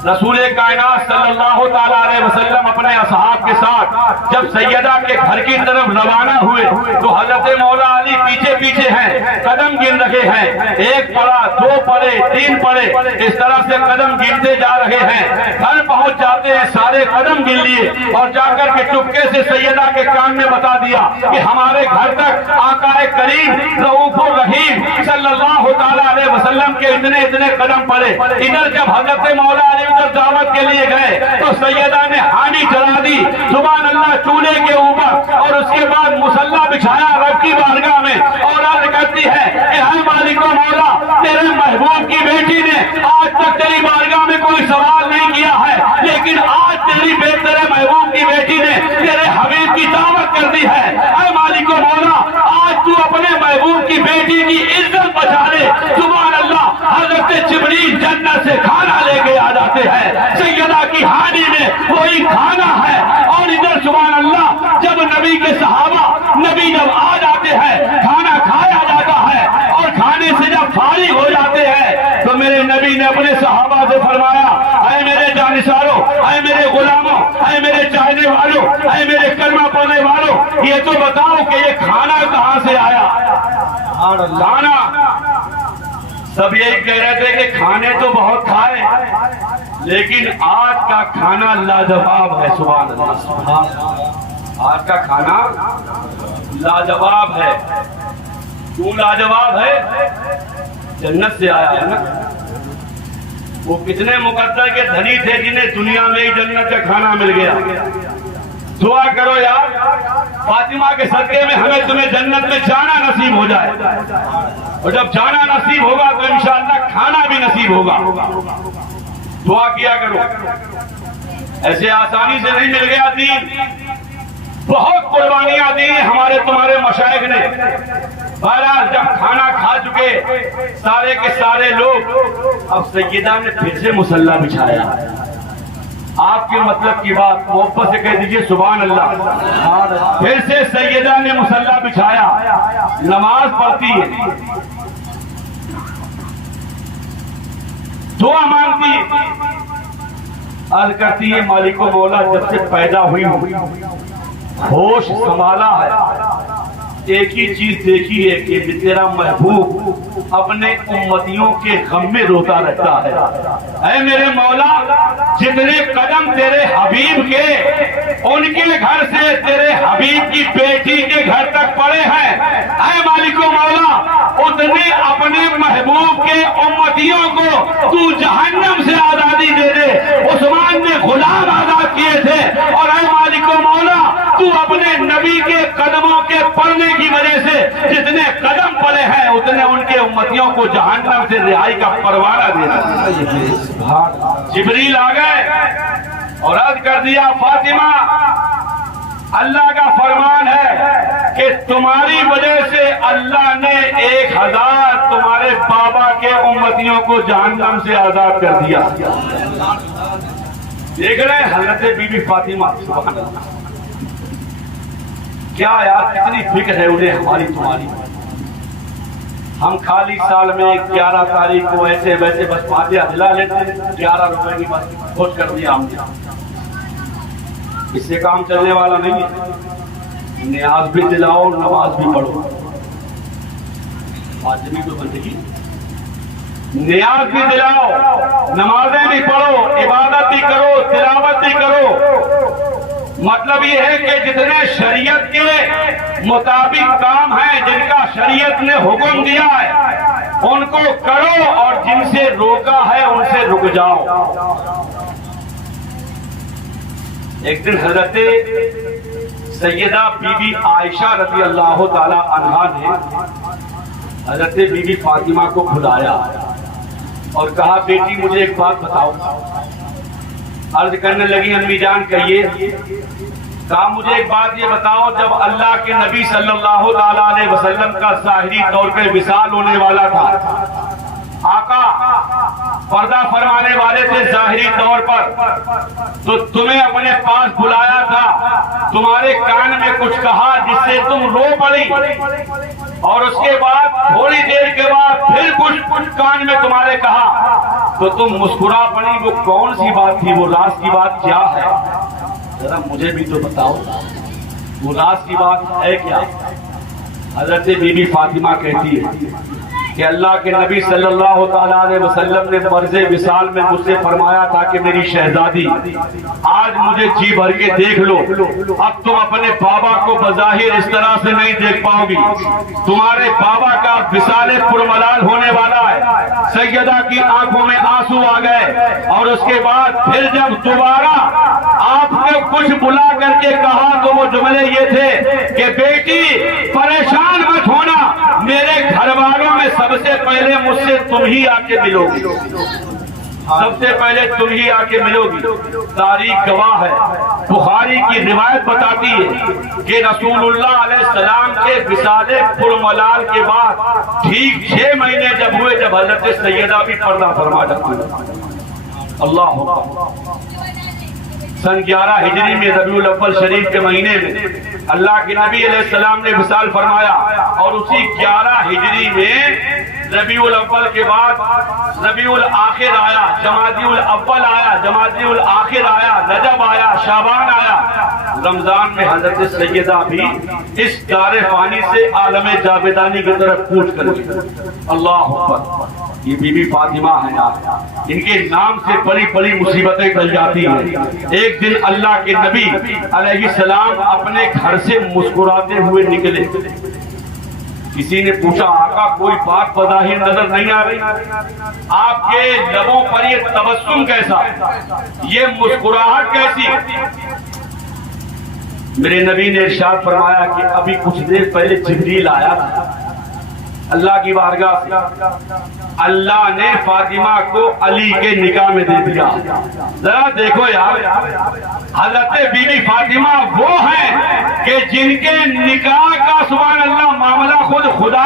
رسول کائنات صلی اللہ تعالیٰ علیہ وسلم اپنے اصحاب کے ساتھ جب سیدہ کے گھر کی طرف روانہ ہوئے تو حضرت مولا علی پیچھے پیچھے ہیں، قدم گن رہے ہیں۔ ایک پڑا، دو پڑے، تین پڑے، اس طرح سے قدم گنتے جا رہے ہیں۔ گھر پہنچ جاتے ہیں، سارے قدم گن لیے اور جا کر کے چپکے سے سیدہ کے کان میں بتا دیا کہ ہمارے گھر تک آقا کریم رؤوف الرحیم صلی اللہ تعالیٰ علیہ وسلم کے اتنے قدم پڑے۔ ادھر جب حضرت مولا علی دعوت کے لیے گئے تو سیدہ نے ہانی چلا دی، سبحان اللہ، چولہے کے اوپر، اور اس کے بعد مصلی بچھایا رب کی بارگاہ میں اور عرض کرتی ہے کہ اے مالک و مولا، تیرے محبوب کی بیٹی نے آج تک تیری بارگاہ میں کوئی سوال نہیں کیا ہے، لیکن آج تیرے محبوب کی بیٹی نے تیرے حبیب کی دعوت کر دی ہے۔ اے مالک و مولا، آج تو اپنے محبوب کی بیٹی کی عزت بچا لے۔ سبحان اللہ، حضرت جبریل جنت سے کھانا لے کے آ جاتے ہیں، سیدہ کی ہانی میں وہی کھانا ہے۔ اور ادھر سبحان اللہ، جب نبی کے صحابہ نبی جب آ جاتے ہیں، کھانا کھایا جاتا ہے اور کھانے سے جب فارغ ہو جاتے ہیں تو میرے نبی نے اپنے صحابہ سے فرمایا، اے میرے جانثاروں، اے میرے غلاموں، اے میرے چاہنے والوں، اے میرے کلمہ پڑھنے والوں، یہ تو بتاؤ کہ یہ کھانا کہاں سے آیا؟ کھانا سب یہی کہہ رہے تھے کہ کھانے تو بہت کھائے، لیکن آج کا کھانا لاجواب ہے۔ سبحان اللہ، آج کا کھانا لاجواب ہے۔ کیوں لاجواب ہے؟ جنت سے آیا ہے نا۔ وہ کتنے مقدر کے دھنی تھے جنہیں دنیا میں ہی جنت کا کھانا مل گیا۔ دعا کرو یار، فاطمہ کے صدقے میں ہمیں تمہیں جنت میں جانا نصیب ہو جائے، اور جب جانا نصیب ہوگا تو انشاءاللہ کھانا بھی نصیب ہوگا۔ دعا کیا کرو، ایسے آسانی سے نہیں مل گیا دین، بہت قربانیاں دی ہمارے تمہارے مشائخ نے۔ بہرحال جب کھانا کھا چکے سارے کے سارے لوگ، اب سیدہ نے پھر سے مصلی بچھایا۔ آپ کے مطلب کی بات محبت سے کہہ دیجئے سبحان اللہ۔ پھر سے سیدہ نے مصلی بچھایا، نماز پڑھتی ہے، دعا مانگتی، عرض کرتی ہے مالک و مولا جب سے پیدا ہوئی ہوں ہوش سنبھالا ہے، ایک ہی چیز دیکھی ہے کہ تیرا محبوب اپنے امتیوں کے غم میں روتا رہتا ہے۔ اے میرے مولا جتنے قدم تیرے حبیب کے ان کے گھر سے تیرے حبیب کی بیٹی کے گھر تک پڑے ہیں، اے مالک و مولا اتنے اپنے محبوب کے امتیوں کو تو جہنم سے آزادی دے دے۔ عثمان نے غلام آزاد کیے تھے، اور اے مالک و مولا تو اپنے نبی کے قدموں کے پڑنے کی وجہ سے جتنے قدم پڑے ہیں اتنے ان کے امتیوں کو جہنم سے رہائی کا پروانہ دینا۔ جبریل آ گئے اور عرض کر دیا فاطمہ اللہ کا فرمان ہے کہ تمہاری وجہ سے اللہ نے 1000 تمہارے بابا کے امتیوں کو جہنم سے آزاد کر دیا۔ دیکھ رہے ہیں حضرت بی بی فاطمہ، سبحان اللہ، کیا یار کتنی فکر ہے انہیں ہماری تمہاری۔ ہم خالی سال میں 11 تاریخ کو ایسے ویسے بس فاتحہ دلا لیتے ہیں، 11 روپے کی بس خود کر دیا ہم نے، اس سے کام چلنے والا نہیں ہے۔ نیاز بھی دلاؤ، نماز بھی پڑھو، واجبی تو بندگی، نیاز بھی دلاؤ، نمازیں بھی پڑھو، عبادت بھی کرو، تلاوت بھی کرو۔ مطلب یہ ہے کہ جتنے شریعت کے مطابق کام ہیں، جن کا شریعت نے حکم دیا ہے ان کو کرو، اور جن سے روکا ہے ان سے رک جاؤ۔ ایک دن حضرت سیدہ بی بی عائشہ رضی اللہ تعالی عنہا نے حضرت بی بی فاطمہ کو بلایا اور کہا بیٹی مجھے ایک بات بتاؤ۔ عرض کرنے لگی امی جان کہیے۔ کہا مجھے ایک بات یہ بتاؤ، جب اللہ کے نبی صلی اللہ تعالیٰ علیہ وسلم کا ظاہری طور پہ وصال ہونے والا تھا، آقا پردہ فرمانے والے تھے ظاہری طور پر، تو تمہیں اپنے پاس بلایا تھا، تمہارے کان میں کچھ کہا جس سے تم رو پڑی، اور اس کے بعد تھوڑی دیر کے بعد پھر کچھ کان میں تمہارے کہا تو تم مسکرا پڑی، وہ کون سی بات تھی؟ وہ راز کی بات کیا ہے؟ ذرا مجھے بھی تو بتاؤ، وہ راز کی بات ہے کیا؟ حضرت بی بی فاطمہ کہتی ہے کہ اللہ کے نبی صلی اللہ تعالیٰ علیہ وسلم نے مرض وصال میں مجھ سے فرمایا تھا کہ میری شہزادی آج مجھے جی بھر کے دیکھ لو، اب تم اپنے بابا کو بظاہر اس طرح سے نہیں دیکھ پاؤ گی، تمہارے بابا کا وصال پرملال ہونے والا ہے۔ سیدہ کی آنکھوں میں آنسو آ گئے، اور اس کے بعد پھر جب دوبارہ آپ نے کچھ بلا کر کے کہا تو وہ جملے یہ تھے کہ بیٹی پریشان مت ہونا، میرے گھر والوں میں سب سے پہلے مجھ سے تم ہی آ کے ملو گی، سب سے پہلے تم ہی آ کے ملو گی۔ تاریخ گواہ ہے، بخاری کی روایت بتاتی ہے کہ رسول اللہ علیہ السلام کے وصال پرملال کے بعد ٹھیک 6 مہینے جب ہوئے، جب حضرت سیدہ بھی پردہ فرما جاتی۔ اللہ اکبر۔ سن 11 ہجری میں ربیع الاول شریف کے مہینے میں اللہ کے نبی علیہ السلام نے وصال فرمایا، اور اسی 11 ہجری میں ربیع الاول کے بعد ربیع الاخر آیا، جمادی الاول آیا، جمادی الاخر آیا، رجب آیا، شعبان آیا، رمضان میں حضرت سیدہ بھی اس دار فانی سے عالم جاویدانی کی طرف کوچ کر گئی۔ اللہ اکبر۔ یہ بی بی فاطمہ ہیں، ان کے نام سے بڑی بڑی مصیبتیں ٹل جاتی ہیں۔ ایک دن اللہ کے نبی علیہ السلام اپنے گھر سے مسکراتے ہوئے نکلے، کسی نے پوچھا آقا کوئی بات بظاہر نظر نہیں آ رہی، آپ کے لبوں پر یہ تبسم کیسا، یہ مسکراہٹ کیسی؟ میرے نبی نے ارشاد فرمایا کہ ابھی کچھ دیر پہلے جبریل آیا تھا اللہ کی بارگاہ سے، اللہ نے فاطمہ کو علی کے نکاح میں دے دیا۔ ذرا دیکھو یار، حضرت بی بی فاطمہ وہ ہیں کہ جن کے نکاح کا سبحان اللہ معاملہ خود خدا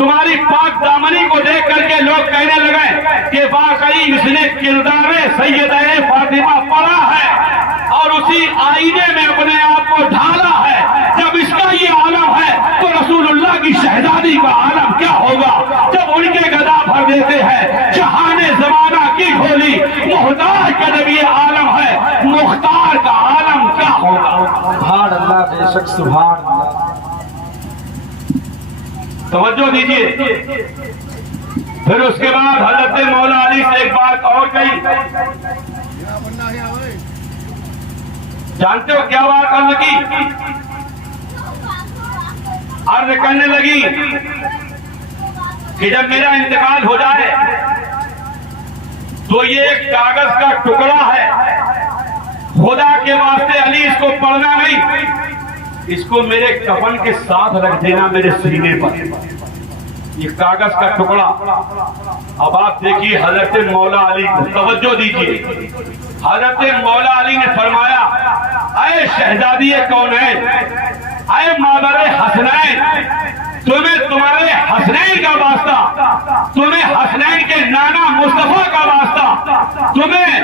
تمہاری پاک دامنی کو دیکھ کر کے لوگ کہنے لگے کہ واقعی اس نے کردار سیدہ فاطمہ پڑھا ہے اور اسی آئینے میں اپنے آپ کو ڈھالا ہے۔ جب اس کا یہ عالم ہے تو رسول اللہ کی شہزادی کا عالم کیا ہوگا؟ جب ان کے گدا بھر دیتے ہیں جہان زمانہ کی ڈھولی، محتاج کا جب یہ عالم ہے مختار کا عالم کیا ہوگا؟ سبحان اللہ، بے شک سبحان اللہ۔ توجہ دیجیے۔ پھر اس کے بعد حضرت مولا علی سے ایک بات اور کہی، جانتے ہو کیا بات کرنے لگی؟ عرض کرنے لگی کہ جب میرا انتقال ہو جائے تو یہ ایک کاغذ کا ٹکڑا ہے، خدا کے واسطے علی اس کو پڑھنا نہیں، اس کو میرے کفن کے ساتھ رکھ دینا میرے سینے پر، یہ کاغذ کا ٹکڑا۔ اب آپ دیکھیے حضرت مولا علی کو، توجہ دیجیے۔ حضرت مولا علی نے فرمایا اے شہزادی کونین، اے مادر حسنین، تمہیں تمہارے حسنین کا واسطہ، تمہیں حسنین کے نانا مصطفیٰ کا واسطہ، تمہیں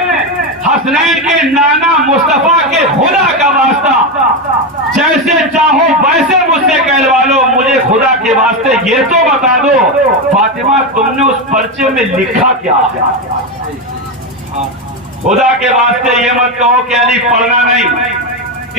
حسنین کے نانا مصطفیٰ کے خدا کا واسطہ، جیسے چاہو ویسے مجھ سے کہلوا لو، مجھے خدا کے واسطے یہ تو بتا دو فاطمہ تم نے اس پرچے میں لکھا کیا ہے؟ خدا کے واسطے یہ مت کہو کہ علی پڑھنا نہیں،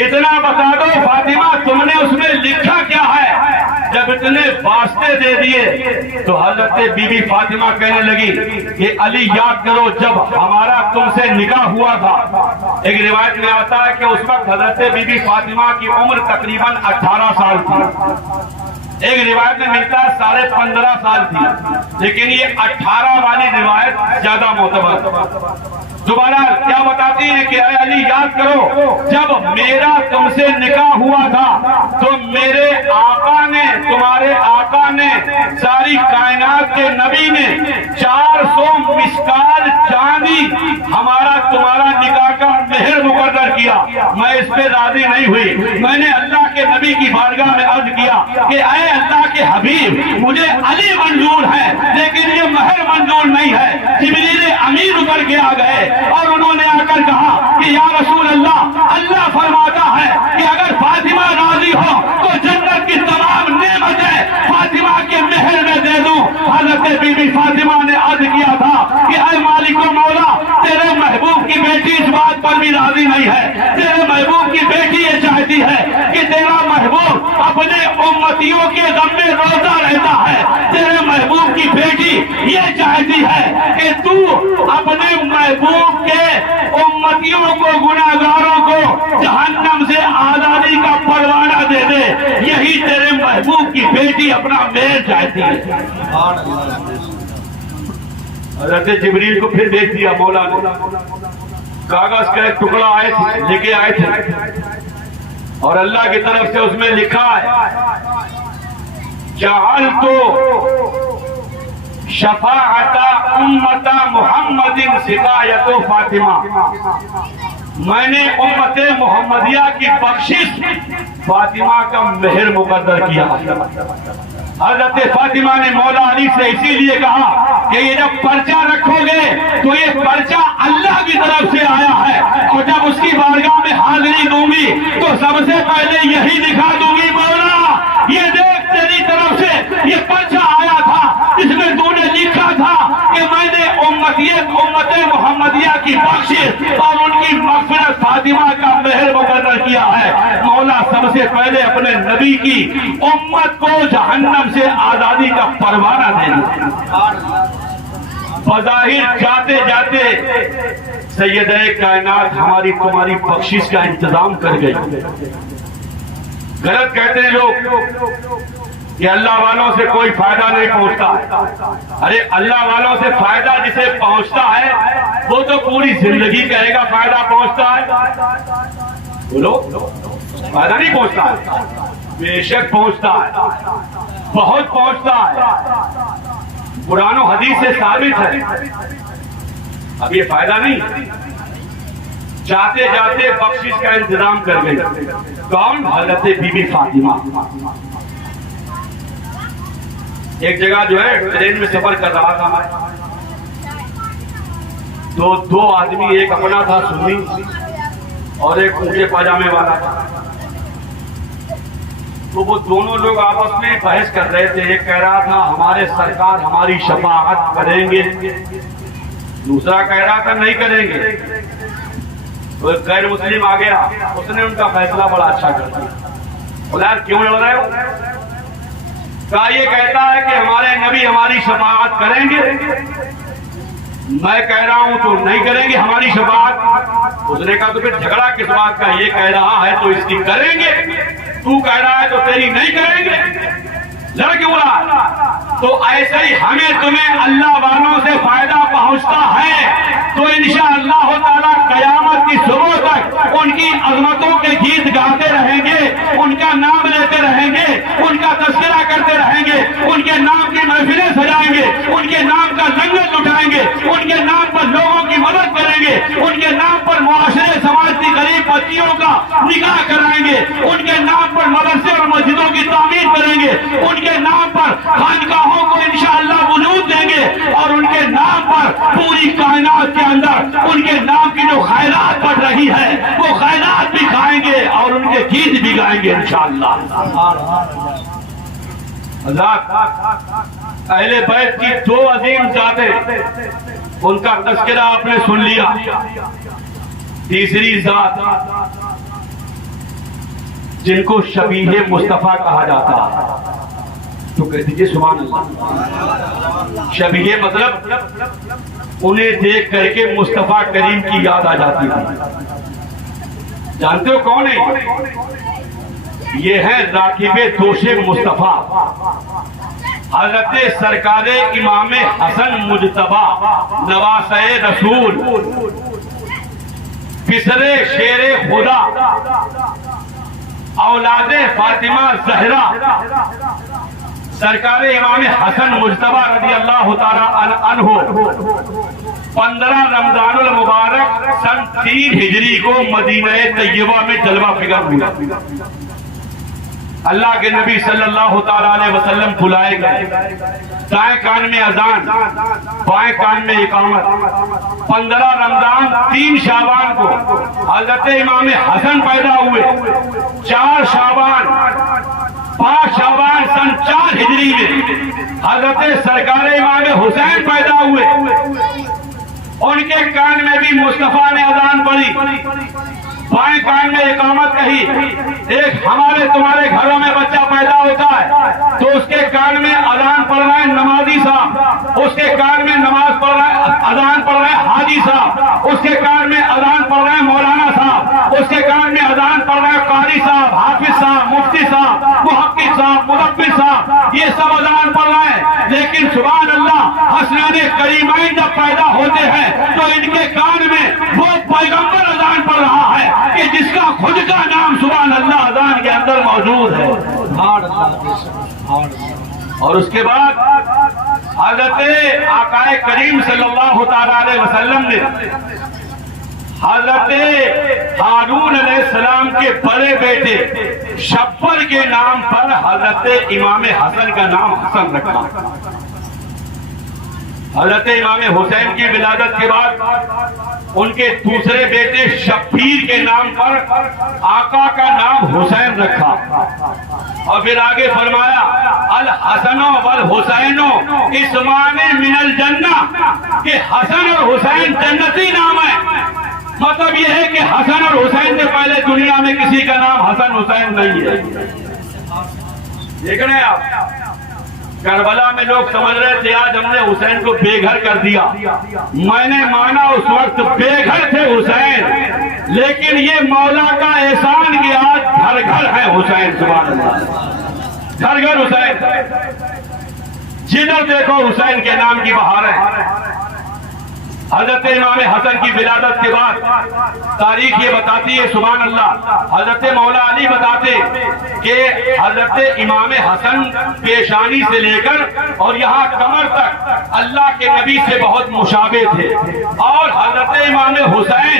اتنا بتا دو فاطمہ تم نے اس میں لکھا کیا ہے؟ جب اتنے واسطے دے دیے تو حضرت بی بی فاطمہ کہنے لگی کہ علی یاد کرو جب ہمارا تم سے نکاح ہوا تھا، ایک روایت میں آتا ہے کہ اس وقت حضرت بی بی فاطمہ کی عمر تقریباً 18 سال تھی، ایک روایت میں ملتا ہے 15.5 سال تھی، لیکن یہ 18 والی روایت زیادہ معتبر۔ دوبارہ کیا بتاتی ہے کہ اے علی یاد کرو جب میرا تم سے نکاح ہوا تھا تو میرے آقا نے، تمہارے آقا نے، ساری کائنات کے نبی نے 400 مسکال چاندی ہمارا تمہارا نکاح کا مہر مقرر کیا، میں اس پہ راضی نہیں ہوئی، میں نے اللہ کے نبی کی بارگاہ میں عرض کیا کہ اے اللہ کے حبیب مجھے علی منظور ہے لیکن یہ مہر منظور نہیں ہے۔ جبریل امین اتر کے آ گئے اور انہوں نے آ کر کہا کہ یا رسول اللہ، اللہ فرماتا ہے کہ اگر فاطمہ راضی ہو تو جنت کی تمام نعمتیں فاطمہ کے مہر میں دے دوں۔ حضرت بی بی فاطمہ نے عرض کیا تھا کہ اے مالک و مولا، تیرے محبوب کی بیٹی اس بات پر بھی راضی نہیں ہے، تیرے محبوب کی بیٹی یہ چاہتی ہے کہ تیرا محبوب اپنے امتیوں کے غم میں روتا رہتا ہے، تیرے محبوب کی بیٹی یہ چاہتی ہے کہ تو اپنے محبوب کے امتیوں کو، گناہگاروں کو جہنم سے آزادی کا پروانہ دے دے، یہی تیرے محبوب کی بیٹی اپنا مہر چاہتی ہے۔ حضرت جبریل کو پھر دیکھ دیا مولا نے، کاغذ کا ایک ٹکڑا لے کے آئے تھے اور اللہ کی طرف سے اس میں لکھا ہے جعلت شفاعت امت محمد سقایت فاطمہ، میں نے امت محمدیہ کی بخشش فاطمہ کا مہر مقرر کیا۔ حضرت فاطمہ نے مولا علی سے اسی لیے کہا کہ یہ جب پرچہ رکھو گے تو یہ پرچہ اللہ کی طرف سے آیا ہے اور جب اس کی بارگاہ میں حاضری دوں گی تو سب سے پہلے یہی دکھا دوں گی، مولا یہ دیکھ تیری طرف سے یہ پرچہ آیا تھا جس میں تو نے لکھا تھا کہ میں نے امت محمدیہ کی بخشش اور ان کی مغفرت فاطمہ کا مہر مقرر کیا ہے۔ مولا سب سے پہلے اپنے نبی کی امت کو جہنم سے آزادی کا پروانہ دے دیا۔ بظاہر جاتے جاتے سیدہ کائنات ہماری تمہاری بخشش کا انتظام کر گئی۔ غلط کہتے ہیں لوگ کہ اللہ والوں سے کوئی فائدہ نہیں پہنچتا، ارے اللہ والوں سے فائدہ جسے پہنچتا ہے وہ تو پوری زندگی کہے گا فائدہ پہنچتا ہے، بولو فائدہ نہیں پہنچتا ہے، بے شک پہنچتا ہے، بہت پہنچتا ہے، قرآن و حدیث سے ثابت ہے۔ اب یہ فائدہ نہیں، جاتے جاتے بخشش کا انتظام کر گئی۔ کون؟ حضرت بی بی فاطمہ۔ ایک جگہ جو ہے ٹرین میں سفر کر رہا تھا تو دو آدمی، ایک اپنا تھا سنی اور ایک اونچے پاجامے والا تھا، تو وہ دونوں لوگ آپس میں بحث کر رہے تھے. ایک کہہ رہا تھا ہمارے سرکار ہماری شفاعت کریں گے، دوسرا کہہ رہا تھا نہیں کریں گے. تو ایک غیر مسلم آ گیا، اس نے ان کا فیصلہ بڑا اچھا کر دیا. بولا یار کیوں لڑ رہے ہو؟ کہا یہ کہتا ہے کہ ہمارے نبی ہماری شفاعت کریں گے، میں کہہ رہا ہوں تو نہیں کریں گے ہماری شفاعت. اس نے کہا تو پھر جھگڑا کس بات کا؟ یہ کہہ رہا ہے تو اس کی کریں گے، تو کہہ رہا ہے تو تیری نہیں کریں گے. لڑ کیوں رہا؟ تو ایسے ہی ہمیں تمہیں اللہ والوں سے فائدہ پہنچتا ہے تو انشاءاللہ تعالی قیامت کی صبح تک ان کی عظمتوں کے گیت گاتے رہیں گے، ان کا نام لیتے رہیں گے، ان کا تذکرہ کرتے رہیں گے، ان کے نام کی محفلیں سجائیں گے، ان کے نام کا لنگر لٹائیں گے، ان کے نام پر لوگوں کی مدد کریں گے، ان کے نام پر معاشرے سماج کی غریب بچیوں کا نکاح کرائیں گے، ان کے نام پر مدرسے اور مسجدوں کی تعمیر کریں گے، ان کے نام پر خانقاہوں کو انشاءاللہ وجود دیں گے، اور ان کے نام پر پوری کائنات کے اندر ان کے نام کی جو خیرات بڑھ رہی ہے وہ خیرات بھی کھائیں گے اور ان کے گیت بھی گائیں گے انشاءاللہ. اہل بیت کی دو عظیم ذاتیں، ان کا تذکرہ آپ نے سن لیا. تیسری ذات جن کو شبیہ مصطفیٰ کہا جاتا ہے، تو کہہ دیجئے سبحان اللہ. شبیہ مطلب انہیں دیکھ کر کے مصطفیٰ کریم کی یاد آ جاتی ہے. جانتے ہو کون ہے؟ یہ ہے راکب دوش مصطفیٰ، حضرت سرکار امام حسن مجتبی نواسہ رسول، پسر شیر خدا، اولاد فاطمہ زہرا، سرکار امام حسن مجتبی رضی اللہ تعالی عنہ 15 رمضان المبارک سن 3 ہجری کو مدینہ طیبہ میں جلوہ فکر ہوا. اللہ کے نبی صلی اللہ تعالی علیہ وسلم بلائے گئے، دائیں کان میں اذان، بائیں کان میں اقامت. 15 رمضان 3 شعبان کو حضرت امام حسن پیدا ہوئے. 4 شعبان 5 شعبان سن 4 ہجری میں حضرت سرکار امام حسین پیدا ہوئے. ان کے کان میں بھی مصطفیٰ نے اذان پڑھی، بائیں کان میں اقامت کہی. ایک ہمارے تمہارے گھروں میں بچہ پیدا ہوتا ہے تو اس کے کان میں اذان پڑھ رہے ہیں نمازی صاحب، اس کے کان میں نماز پڑھ رہے ہیں، اذان پڑھ رہے ہیں حاجی صاحب، اس کے کان میں اذان پڑھ رہے ہیں مولانا صاحب، اس کے کان میں اذان پڑھ رہے ہیں قاری صاحب، حافظ صاحب، مفتی صاحب، محقق صاحب، مدبر صاحب، یہ سب اذان پڑھ رہے ہیں. لیکن سبحان اللہ حسنین کریمین جب پیدا ہوتے ہیں تو ان کے کان میں وہ پیغمبر اذان پڑھ رہا ہے کہ جس کا خود کا نام سبحان اللہ اذان کے اندر موجود ہے. اور اس کے بعد حضرت آقا کریم صلی اللہ تعالی علیہ وسلم نے حضرت ہارون علیہ السلام کے بڑے بیٹے شبر کے نام پر حضرت امام حسن کا نام حسن رکھا. حضرت امام حسین کی ولادت کے بعد ان کے دوسرے بیٹے شبیر کے نام پر آقا کا نام حسین رکھا. اور پھر آگے فرمایا الحسن والحسین اسمان من الجنہ، کہ حسن اور حسین جنتی نام ہے. مطلب یہ ہے کہ حسن اور حسین سے پہلے دنیا میں کسی کا نام حسن حسین نہیں ہے. دیکھ رہے ہیں آپ، کربلا میں لوگ سمجھ رہے تھے آج ہم نے حسین کو بے گھر کر دیا. میں نے مانا اس وقت بے گھر تھے حسین، لیکن یہ مولا کا احسان کہ آج گھر گھر ہے حسین. سبحان اللہ، گھر گھر حسین، جدھر دیکھو حسین کے نام کی بہار ہے. حضرت امام حسن کی ولادت کے بعد تاریخ یہ بتاتی ہے سبحان اللہ، حضرت مولا علی بتاتے کہ حضرت امام حسن پیشانی سے لے کر اور یہاں کمر تک اللہ کے نبی سے بہت مشابہ تھے، اور حضرت امام حسین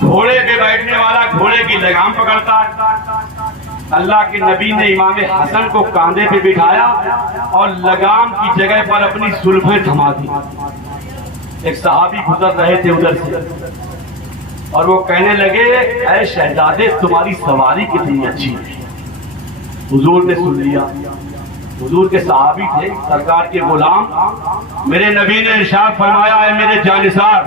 گھوڑے پہ بیٹھنے والا گھوڑے کی لگام پکڑتا ہے۔ اللہ کے نبی نے امام حسن کو کاندھے پہ بٹھایا اور لگام کی جگہ پر اپنی زلفیں تھما دی۔ ایک صحابی گزر رہے تھے ادھر سے اور وہ کہنے لگے اے شہزادے تمہاری سواری کتنی اچھی ہے۔ حضور نے سن لیا، حضور کے صحابی تھے، سرکار کے غلام۔ میرے نبی نے ارشاد فرمایا ہے میرے جانثار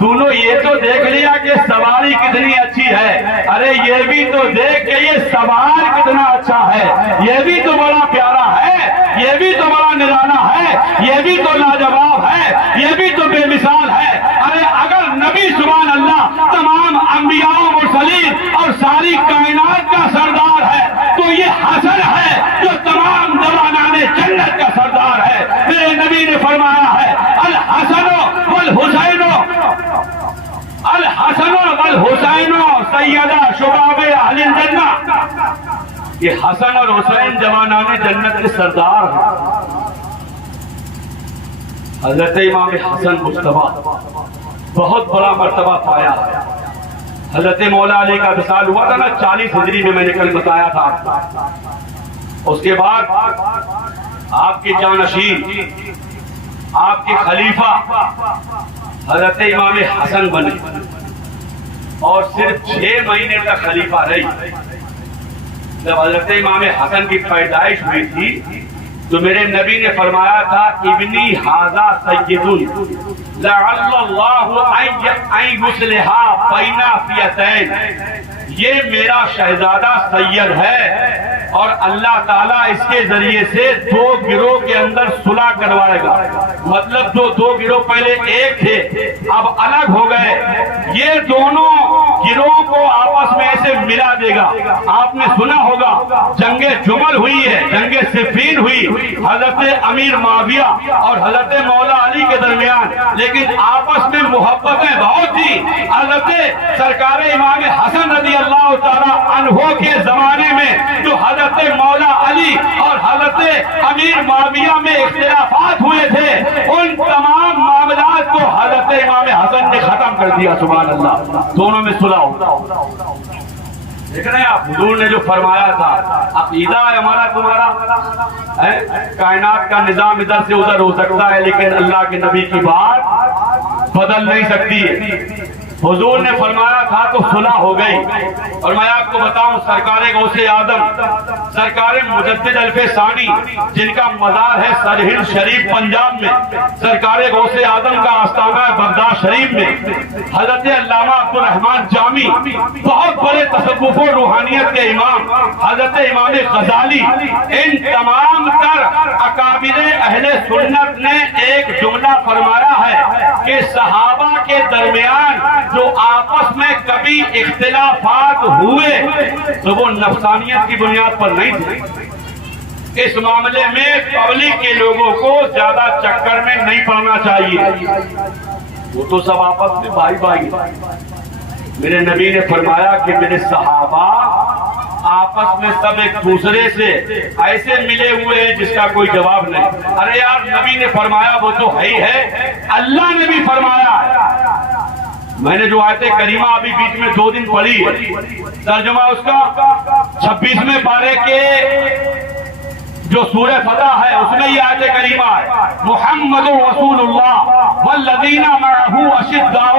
تو نے یہ تو دیکھ لیا کہ سواری کتنی اچھی ہے، ارے یہ بھی تو دیکھ کہ یہ سوار کتنا اچھا ہے، یہ بھی تو بڑا پیارا ہے، یہ بھی تو بڑا نرالا ہے، یہ بھی تو لاجواب ہے، یہ بھی تو بے مثال ہے۔ ارے اگر نبی سبحان اللہ تمام انبیاء و مرسلین اور ساری کائنات کا سردار ہے تو یہ حسن ہے جو تمام جوانان جنت کا سردار ہے۔ میرے نبی نے فرمایا ہے الحسن والحسین الحسن والحسین سیدہ شباب اہل الجنہ، یہ حسن اور حسین جوانان جنت کے سردار ہیں۔ حضرت امام حسن مجتبی بہت بڑا مرتبہ پایا ہے۔ حضرت مولا علی کا وصال ہوا تھا نا 40 ہجری میں نے کل بتایا تھا۔ اس کے بعد آپ کے جانشین آپ کے خلیفہ حضرت امام حسن بنے اور صرف 6 مہینے تک خلیفہ رہی۔ جب حضرت امام حسن کی پیدائش ہوئی تھی تو میرے نبی نے فرمایا تھا ابنی ھذا سید لعل اللہ ان یصلح بین فئتین، یہ میرا شہزادہ سید ہے اور اللہ تعالیٰ اس کے ذریعے سے 2 گروہ کے اندر صلح کروائے گا۔ مطلب جو 2 گروہ پہلے ایک تھے اب الگ ہو گئے، یہ دونوں گروہ کو آپس میں ایسے ملا دے گا۔ آپ نے سنا ہوگا جنگ جمل ہوئی ہے، جنگ صفین ہوئی حضرت امیر معاویہ اور حضرت مولا علی کے درمیان، لیکن آپس میں محبتیں بہت تھی۔ حضرت سرکار امام حسن رضی اللہ تعالیٰ عنہ کے زمانے میں جو حضرت مولا علی اور حضرت امیر معاویہ میں اختلافات ہوئے تھے ان تمام معاملات کو حضرت امام حسن نے ختم کر دیا۔ سبحان اللہ، دونوں میں صلح ہو۔ دیکھ رہے ہیں آپ حضور نے جو فرمایا تھا عقیدہ ہے ہمارا تمہارا، کائنات کا نظام ادھر سے ادھر ہو سکتا ہے لیکن اللہ کے نبی کی بات بدل نہیں سکتی ہے۔ حضور نے فرمایا تھا تو صلح ہو گئی۔ اور میں آپ کو بتاؤں سرکار غوث اعظم سرکار مجدد الف ثانی جن کا مزار ہے سرہند شریف پنجاب میں، سرکار غوث اعظم کا آستانہ بغداد شریف میں، حضرت علامہ عبد الرحمن جامی بہت بڑے تصوف و روحانیت کے امام، حضرت امام غزالی، ان تمام تر اکابر اہل سنت نے ایک جملہ فرمایا ہے کہ صحابہ کے درمیان جو آپس میں کبھی اختلافات ہوئے تو وہ نفسانیت کی بنیاد پر نہیں تھے۔ اس معاملے میں پبلک کے لوگوں کو زیادہ چکر میں نہیں پڑنا چاہیے، وہ تو سب آپس میں بھائی بھائی۔ میرے نبی نے فرمایا کہ میرے صحابہ آپس میں سب ایک دوسرے سے ایسے ملے ہوئے ہیں جس کا کوئی جواب نہیں۔ ارے یار نبی نے فرمایا وہ تو ہے ہی ہے، اللہ نے بھی فرمایا ہے۔ میں نے جو آیت کریمہ ابھی بیچ میں 2 دن پڑھی ترجمہ اس کا 26ویں پارے کے جو سورہ فتح ہے اس میں یہ آیت کریمہ ہے محمد رسول اللہ والذین معه اشداء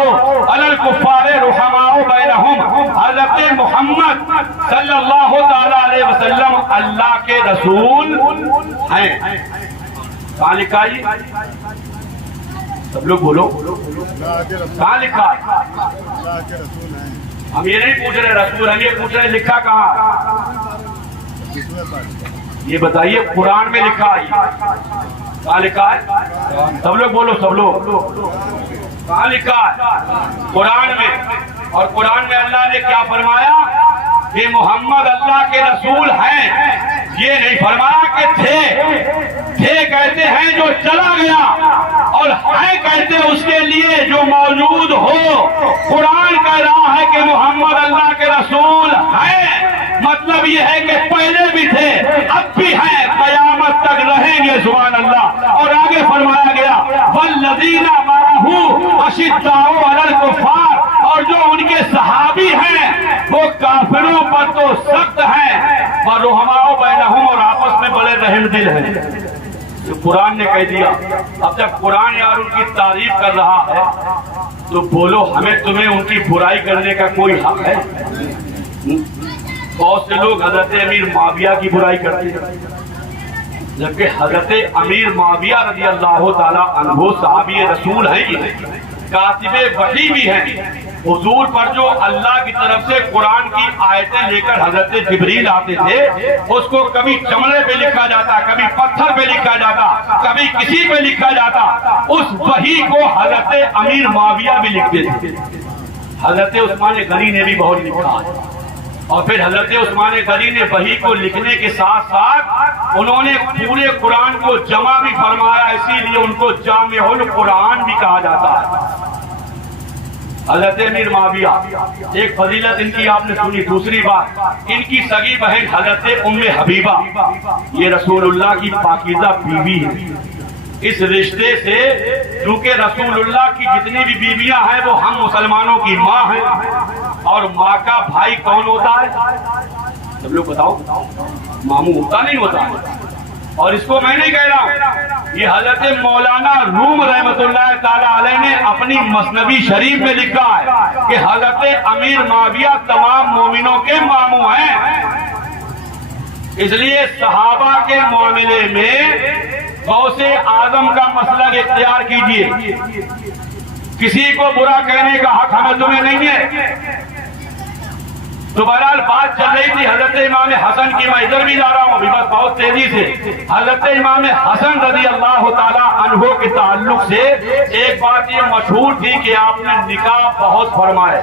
علی الکفار رحماء بینہم۔ حضرت محمد صلی اللہ تعالی علیہ وسلم اللہ کے رسول ہیں۔ کہاں لکھا ہے؟ سب لوگ بولو کہاں لکھا ہے؟ ہم یہ نہیں پوچھ رہے رسول، ہم یہ پوچھ رہے لکھا کہاں؟ یہ بتائیے قرآن میں لکھا ہے کہاں لکھا ہے؟ سب لوگ بولو، سب لوگ کہاں لکھا ہے؟ قرآن میں۔ اور قرآن میں اللہ نے کیا فرمایا کہ محمد اللہ کے رسول ہیں، یہ نہیں فرمایا کہ تھے کہتے ہیں جو چلا گیا اور ہے کہتے اس کے لیے جو موجود ہو۔ قرآن کہہ رہا ہے کہ محمد اللہ کے رسول ہیں، مطلب یہ ہے کہ پہلے بھی تھے اب بھی ہیں قیامت تک رہیں گے۔ سبحان اللہ۔ اور آگے فرمایا گیا والذین معه اشداء علی الکفار، اور اور جو ان کے صحابی ہیں وہ کافروں پر تو سخت ہیں، وَرُحَمَاءُ بَيْنَهُمْ، اور آپس میں بڑے رحم دل ہیں۔ جو قرآن نے کہہ دیا، اب جب قرآن یار ان کی تعریف کر رہا ہے تو بولو ہمیں تمہیں ان کی برائی کرنے کا کوئی حق ہے؟ بہت سے لوگ حضرت امیر معاویہ کی برائی کرتے ہیں، جبکہ حضرت امیر معاویہ رضی اللہ تعالیٰ عنہ صحابی رسول ہیں ہی، کاتب وحی بھی ہیں۔ حضور پر جو اللہ کی طرف سے قرآن کی آیتیں لے کر حضرت جبریل آتے تھے، اس کو کبھی چمڑے پہ لکھا جاتا، کبھی پتھر پہ لکھا جاتا، کبھی کسی پہ لکھا جاتا، اس وحی کو حضرت امیر معاویہ بھی لکھتے تھے۔ حضرت عثمان غنی نے بھی بہت لکھا، اور پھر حضرت عثمان غنی نے وحی کو لکھنے کے ساتھ ساتھ انہوں نے پورے قرآن کو جمع بھی فرمایا، اسی لیے ان کو جامع القرآن بھی کہا جاتا ہے۔ حضرت امیر معاویہ، ایک فضیلت ان کی آپ نے سنی۔ دوسری بات، ان کی سگی بہن حضرت ام حبیبہ، یہ رسول اللہ کی پاکیزہ بیوی ہے۔ اس رشتے سے کیونکہ رسول اللہ کی جتنی بھی بیویاں ہیں وہ ہم مسلمانوں کی ماں ہیں، اور ماں کا بھائی کون ہوتا ہے؟ سب لوگ بتاؤ، ماموں ہوتا نہیں ہوتا؟ اور اس کو میں نہیں کہہ رہا ہوں، یہ حضرت مولانا روم رحمت اللہ تعالی علیہ نے اپنی مثنوی شریف میں لکھا ہے کہ حضرت امیر معاویہ تمام مومنوں کے ماموں ہیں۔ اس لیے صحابہ کے معاملے میں غوث اعظم کا مسلک اختیار کیجئے، کسی کو برا کہنے کا حق ہمیں تمہیں نہیں ہے۔ تو بہرحال بات چل رہی تھی حضرت امام حسن کی، میں ادھر بھی جا رہا ہوں ابھی بس بہت تیزی سے۔ حضرت امام حسن رضی اللہ تعالیٰ عنہ کے تعلق سے ایک بات یہ مشہور تھی کہ آپ نے نکاح بہت فرمائے،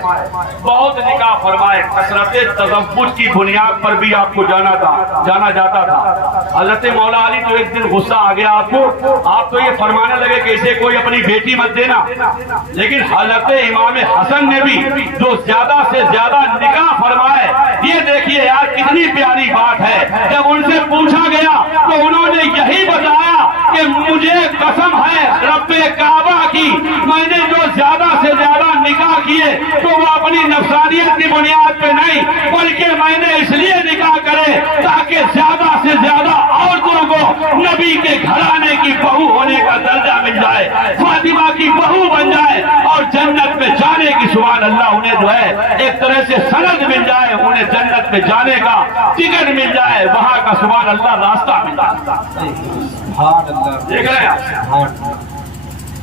بہت نکاح فرمائے، کثرت تزوج کی بنیاد پر بھی آپ کو جانا جاتا تھا۔ حضرت مولا علی تو ایک دن غصہ آ گیا آپ کو، آپ تو یہ فرمانے لگے کہ اسے کوئی اپنی بیٹی مت دینا، لیکن حضرت امام حسن نے بھی جو زیادہ سے زیادہ نکاح فرمائے۔ یہ دیکھیے یار کتنی پیاری بات ہے، جب ان سے پوچھا گیا تو انہوں نے یہی بتایا کہ مجھے قسم ہے رب کعبہ کی، میں نے جو زیادہ سے زیادہ نکاح کیے تو وہ اپنی نفسانیت کی بنیاد پہ نہیں، بلکہ میں نے اس لیے نکاح کرے تاکہ زیادہ سے زیادہ عورتوں کو نبی کے گھرانے کی بہو ہونے کا درجہ مل جائے، فاطمہ کی بہو بن جائے، اور جنت میں جانے کی سبحان اللہ انہیں جو ہے ایک طرح سے سند مل جائے، انہیں جنت میں جانے کا ٹکٹ مل جائے، وہاں کا سبحان اللہ راستہ مل جائے۔ دیکھ رہے ہیں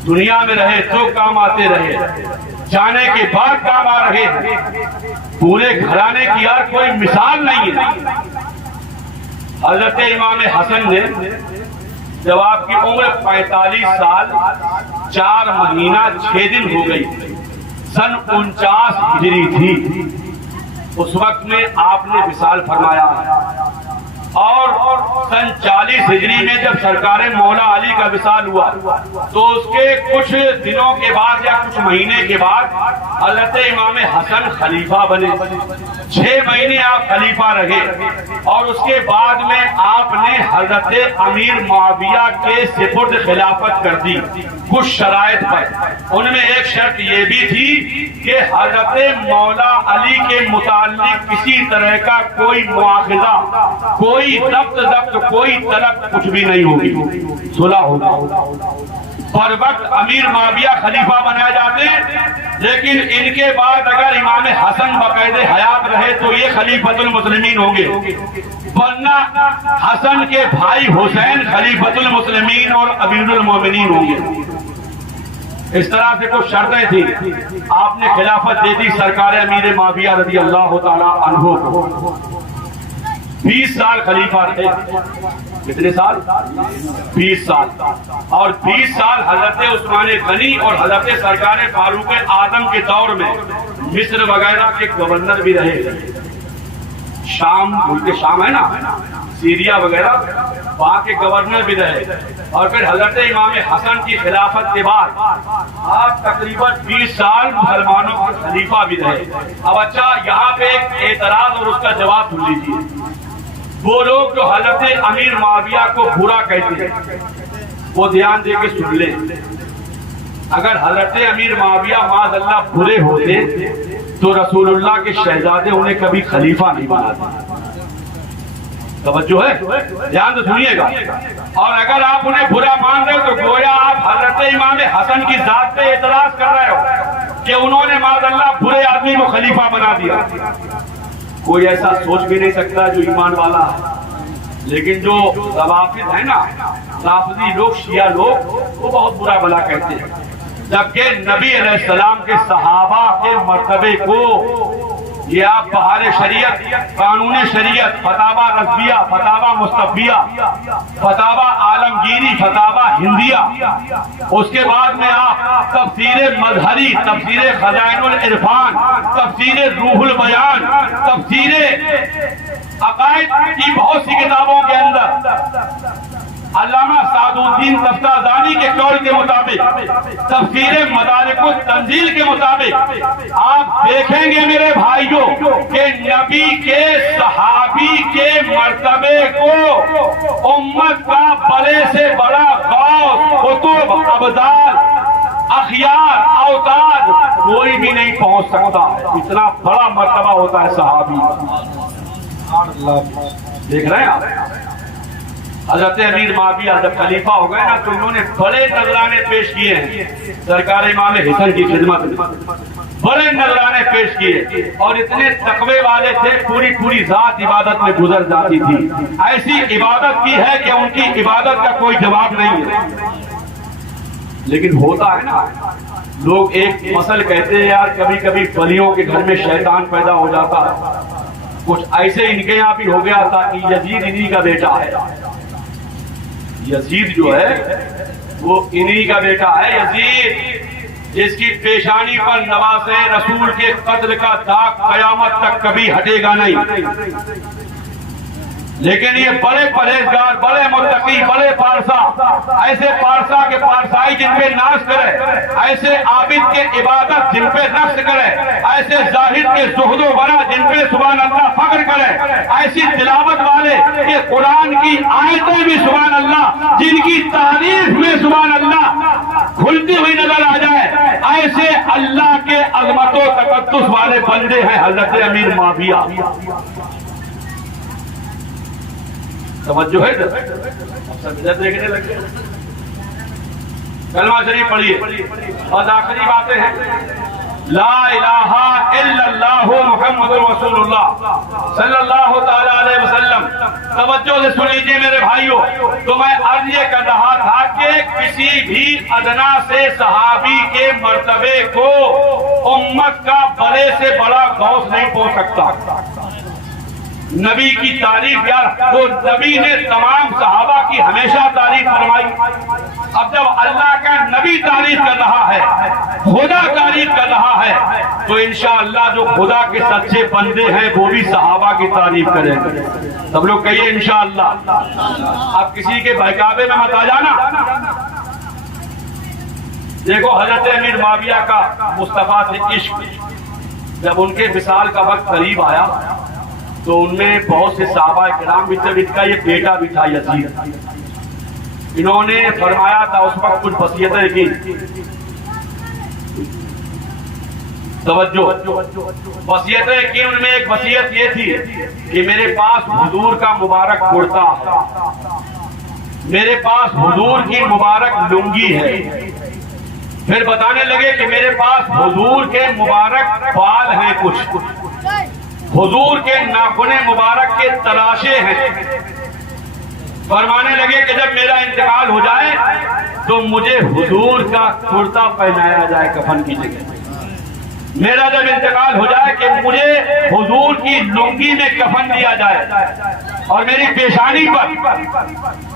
دنیا میں رہے تو کام آتے رہے، جانے کے بعد کام آ رہے، پورے گھرانے کی یار کوئی مثال نہیں ہے۔ حضرت امام حسن نے جب آپ کی عمر 45 سال 4 مہینہ 6 دن ہو گئی، سن 49 ہجری تھی، اس وقت میں آپ نے وصال فرمایا، اور سن 40 ہجری میں جب سرکار مولا علی کا وصال ہوا تو اس کے کچھ دنوں کے بعد یا کچھ مہینے کے بعد حضرت امام حسن خلیفہ بنے، 6 مہینے آپ خلیفہ رہے، اور اس کے بعد میں آپ نے حضرت امیر معاویہ کے سپرد خلافت کر دی کچھ شرائط پر۔ ان میں ایک شرط یہ بھی تھی کہ حضرت مولا علی کے متعلق کسی طرح کا کوئی مواخذہ، کوئی ضبط کوئی طلب کچھ بھی نہیں ہوگی، صلح ہوگی۔ پر وقت امیر معاویہ خلیفہ بنائے جاتے ہیں، لیکن ان کے بعد اگر امام حسن باقاعد حیات رہے تو یہ خلیفۃ المسلمین ہوں گے، ورنہ حسن کے بھائی حسین خلیفۃ المسلمین اور امیر المومنین ہوں گے۔ اس طرح سے کچھ شرطیں تھیں، آپ نے خلافت دے دی سرکار امیر معاویہ رضی اللہ تعالی عنہ کو۔ 20 سال خلیفہ رہے، کتنے سال؟ 20 سال، اور 20 سال حضرت عثمان غنی اور حضرت سرکار فاروق اعظم کے دور میں مصر وغیرہ کے گورنر بھی رہے، شام، ملک شام ہے نا، سیریا وغیرہ، وہاں کے گورنر بھی رہے، اور پھر حضرت امام حسن کی خلافت کے بعد آپ تقریباً 20 سال مسلمانوں کے خلیفہ بھی رہے۔ اب اچھا یہاں پہ ایک اعتراض اور اس کا جواب سن لیجیے۔ وہ لوگ جو حضرت امیر معاویہ کو برا کہتے ہیں وہ دھیان دے کے سن لیں، اگر حضرت امیر معاویہ معاذ اللہ برے ہوتے تو رسول اللہ کے شہزادے انہیں کبھی خلیفہ نہیں بناتے. توجہ ہے, دھیان سے سنیے گا. اور اگر آپ انہیں برا مان رہے ہو تو گویا آپ حضرت امام حسن کی ذات پہ اعتراض کر رہے ہو کہ انہوں نے معاذ اللہ برے آدمی کو خلیفہ بنا دیا. کوئی ایسا سوچ بھی نہیں سکتا جو ایمان والا ہے. لیکن جو روافض ہیں نا, رافضی لوگ, شیعہ لوگ, وہ بہت برا بلا کہتے ہیں. جبکہ نبی علیہ السلام کے صحابہ کے مرتبے کو یہ آپ بہار شریعت, قانون شریعت, فتاوی رضویہ, فتاوی مصطفیہ, فتاوی عالمگیری, فتاوی ہندیہ, اس کے بعد میں آپ تفسیر مظہری, تفسیر خزائن العرفان, تفسیر روح البیان, تفسیر عقائد کی بہت سی کتابوں کے اندر علامہ سعد الدین تفتازانی کے قول کے مطابق, تفسیر مدارک التنزیل کے مطابق آپ دیکھیں گے میرے بھائیوں کہ نبی کے صحابی کے مرتبے کو امت کا بڑے سے بڑا غوث, قطب, ابدال, اخیار, اوتاد کوئی بھی نہیں پہنچ سکتا. اتنا بڑا مرتبہ ہوتا ہے صحابی. دیکھ رہے ہیں آپ, حضرت امیر معاویہ جب خلیفہ ہو گئے نا تو انہوں نے بڑے نذرانے پیش کیے ہیں سرکار امام حسن کی خدمت میں, بڑے نذرانے پیش کیے, اور اتنے تقوی والے تھے, پوری ذات عبادت میں گزر جاتی تھی. ایسی عبادت کی ہے کہ ان کی عبادت کا کوئی جواب نہیں ہے. لیکن ہوتا ہے نا, لوگ ایک مسئلہ کہتے ہیں یار کبھی کبھی ولیوں کے گھر میں شیطان پیدا ہو جاتا ہے. کچھ ایسے ان کے یہاں بھی ہو گیا تھا کہ یزید انہی کا بیٹا ہے. یزید جو ہے وہ انہی کا بیٹا ہے. یزید جس کی پیشانی پر نواسے رسول کے قتل کا داغ قیامت تک کبھی ہٹے گا نہیں. لیکن یہ بڑے پرہیزگار, بڑے متقی, بڑے پارسا, ایسے پارسا کے پارسائی جن پہ ناز کرے, ایسے عابد کے عبادت جن پہ نقص کرے, ایسے زاہد کے زہد و ورع جن پہ سبحان اللہ فخر کرے, ایسی تلاوت والے کہ قرآن کی آیتیں بھی سبحان اللہ جن کی تعریف میں سبحان اللہ کھلتی ہوئی نظر آ جائے, ایسے اللہ کے عظمت و تقدس والے بندے ہیں حضرت امیر معاویہ. توجہ ہے, دیکھنے لگے. کلمہ شریف پڑھیے. اور آخری باتیں ہیں, لا الہ الا اللہ محمد رسول اللہ صلی اللہ تعالی علیہ وسلم. توجہ سے سن لیجیے میرے بھائیوں. تو میں عرض یہ کر رہا تھا کہ کسی بھی ادنا سے صحابی کے مرتبے کو امت کا بڑے سے بڑا غوث نہیں پہنچ سکتا. نبی کی تعریف یار, تو نبی نے تمام صحابہ کی ہمیشہ تعریف فرمائی. اب جب اللہ کا نبی تعریف کر رہا ہے, خدا تعریف کر رہا ہے, تو انشاءاللہ جو خدا کے سچے بندے ہیں وہ بھی صحابہ کی تعریف کریں گے. سب لوگ کہیے انشاءاللہ. اب کسی کے بہکاوے میں مت آ جانا. دیکھو حضرت امیر معاویہ کا مصطفیٰ سے عشق, جب ان کے وصال کا وقت قریب آیا تو ان میں بہت سے صحابہ کرام بھی تھے, ان کا یہ بیٹا بھی تھا یزید. انہوں نے فرمایا تھا اس وقت کچھ وصیتیں کی. توجہ, وصیتیں کی. ان میں ایک وصیت یہ تھی کہ میرے پاس حضور کا مبارک کرتا ہے, میرے پاس حضور کی مبارک لنگی ہے. پھر بتانے لگے کہ میرے پاس حضور کے مبارک بال ہیں, کچھ حضور کے ناخن مبارک کے تلاشے ہیں. فرمانے لگے کہ جب میرا انتقال ہو جائے تو مجھے حضور کا کرتا پہنایا جائے کفن کی جگہ. میرا جب انتقال ہو جائے کہ مجھے حضور کی لنگی میں کفن دیا جائے, اور میری پیشانی پر,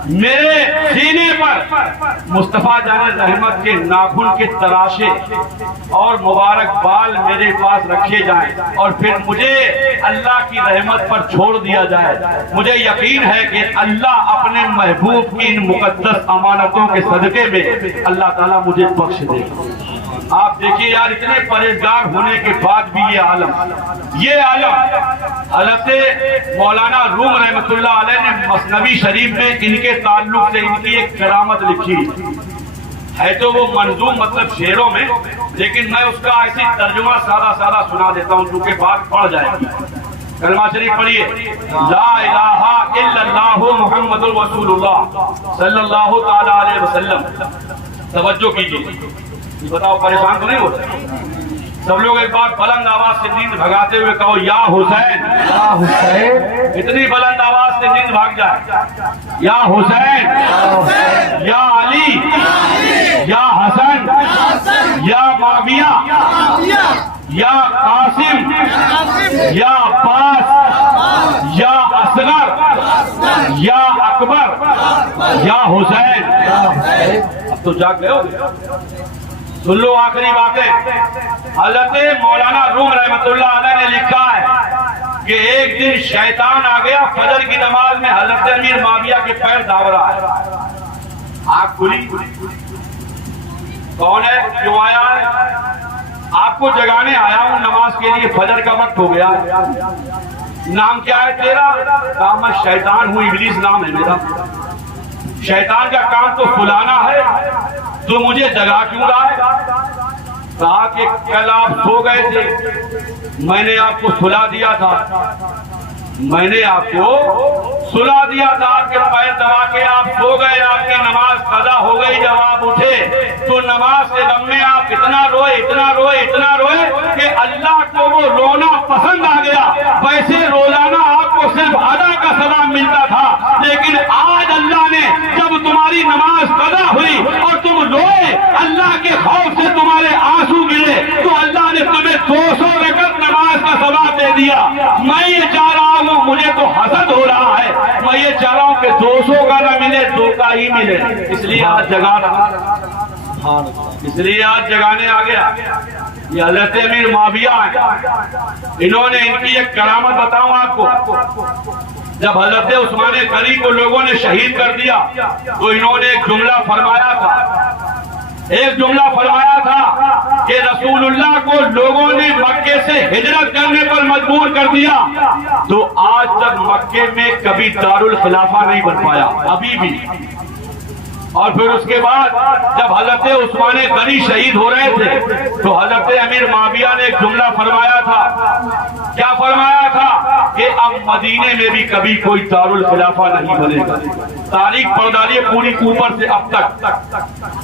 میرے سینے پر مصطفیٰ جان رحمت کے ناخن کے تراشے اور مبارک بال میرے پاس رکھے جائیں, اور پھر مجھے اللہ کی رحمت پر چھوڑ دیا جائے. مجھے یقین ہے کہ اللہ اپنے محبوب کی ان مقدس امانتوں کے صدقے میں اللہ تعالیٰ مجھے بخش دے. آپ دیکھیے یار, اتنے پرہیزگار ہونے کے بعد بھی یہ عالم حضرت مولانا روم رحمۃ اللہ علیہ نے مثنوی شریف میں ان کے تعلق سے ان کی ایک کرامت لکھی ہے تو وہ منظوم مطلب شعروں میں، لیکن میں اس کا ایسی ترجمہ سادہ سادہ سنا دیتا ہوں کیونکہ بات پڑ جائے گی. کلمہ شریف پڑھیے، لا الہ الا اللہ محمد رسول اللہ صلی اللہ تعالی علیہ وسلم. توجہ کیجیے، بتاؤ پریشان تو نہیں ہوتا؟ سب لوگ ایک بار بلند آواز سے نیند بھگاتے ہوئے کہو یا حسین. یا حسین، اتنی بلند آواز سے نیند بھاگ جائے. یا حسین، یا علی، یا حسن، یا معاویہ، یا قاسم، یا عباس، یا اصغر، یا اکبر، یا حسین. اب تو جاگ گئے ہو. سن لو آخری باتیں. حضرت مولانا روم رحمۃ اللہ علیہ نے لکھا ہے کہ ایک دن شیطان آ گیا فجر کی نماز میں حضرت امیر معاویہ کے پیر داو رہا ہے. آنکھ کھلی، کون ہے، کیوں آیا ہے؟ آپ کو جگانے آیا ہوں نماز کے لیے، فجر کا وقت ہو گیا. نام کیا ہے تیرا؟ کہا میں شیطان ہوں، ابلیس نام ہے میرا. شیطان کا کام تو سلانا ہے، تو مجھے جگا کیوں رہا ہے؟ کہا کہ کل آپ سو گئے تھے، میں نے آپ کو سلا دیا تھا، میں نے آپ کو سلا دیا تھا. آپ کے پیر دبا کے آپ سو گئے، آپ کی نماز قضا ہو گئی. جب آپ اٹھے تو نماز کے دم میں آپ اتنا روئے اتنا روئے اتنا روئے کہ اللہ کو وہ رونا پسند آ گیا. ویسے روزانہ آپ کو صرف ادا کا ثواب ملتا تھا، لیکن آج اللہ نے جب تمہاری نماز قضا ہوئی اور تم روئے، اللہ کے خوف سے تمہارے آنسو گرے، تو اللہ نے تمہیں 200 رکعت نماز کا ثواب دے دیا. میں یہ چاہ رہا ہوں، مجھے تو حسد ہو رہا ہے، میں یہ چاہ رہا ہوں کہ 200 کا نہ ملے 2 کا ہی ملے. اس لیے آج جگا رہا، اس لیے آج جگانے آ گیا. یہ حضرت امیر معاویہ ہیں. انہوں نے، ان کی ایک کرامت بتاؤں آپ کو. جب حضرت عثمان غنی کو لوگوں نے شہید کر دیا تو انہوں نے ایک جملہ فرمایا تھا کہ رسول اللہ کو لوگوں نے مکے سے ہجرت کرنے پر مجبور کر دیا تو آج تک مکے میں کبھی دارالخلافہ نہیں بن پایا ابھی بھی. اور پھر اس کے بعد جب حضرت عثمان غنی شہید ہو رہے تھے تو حضرت امیر معاویہ نے ایک جملہ فرمایا تھا. کیا فرمایا تھا؟ کہ اب مدینے میں بھی کبھی کوئی دارالخلافہ نہیں بنے گا. تاریخ پڑھ ڈالیے پوری اوپر سے اب تک،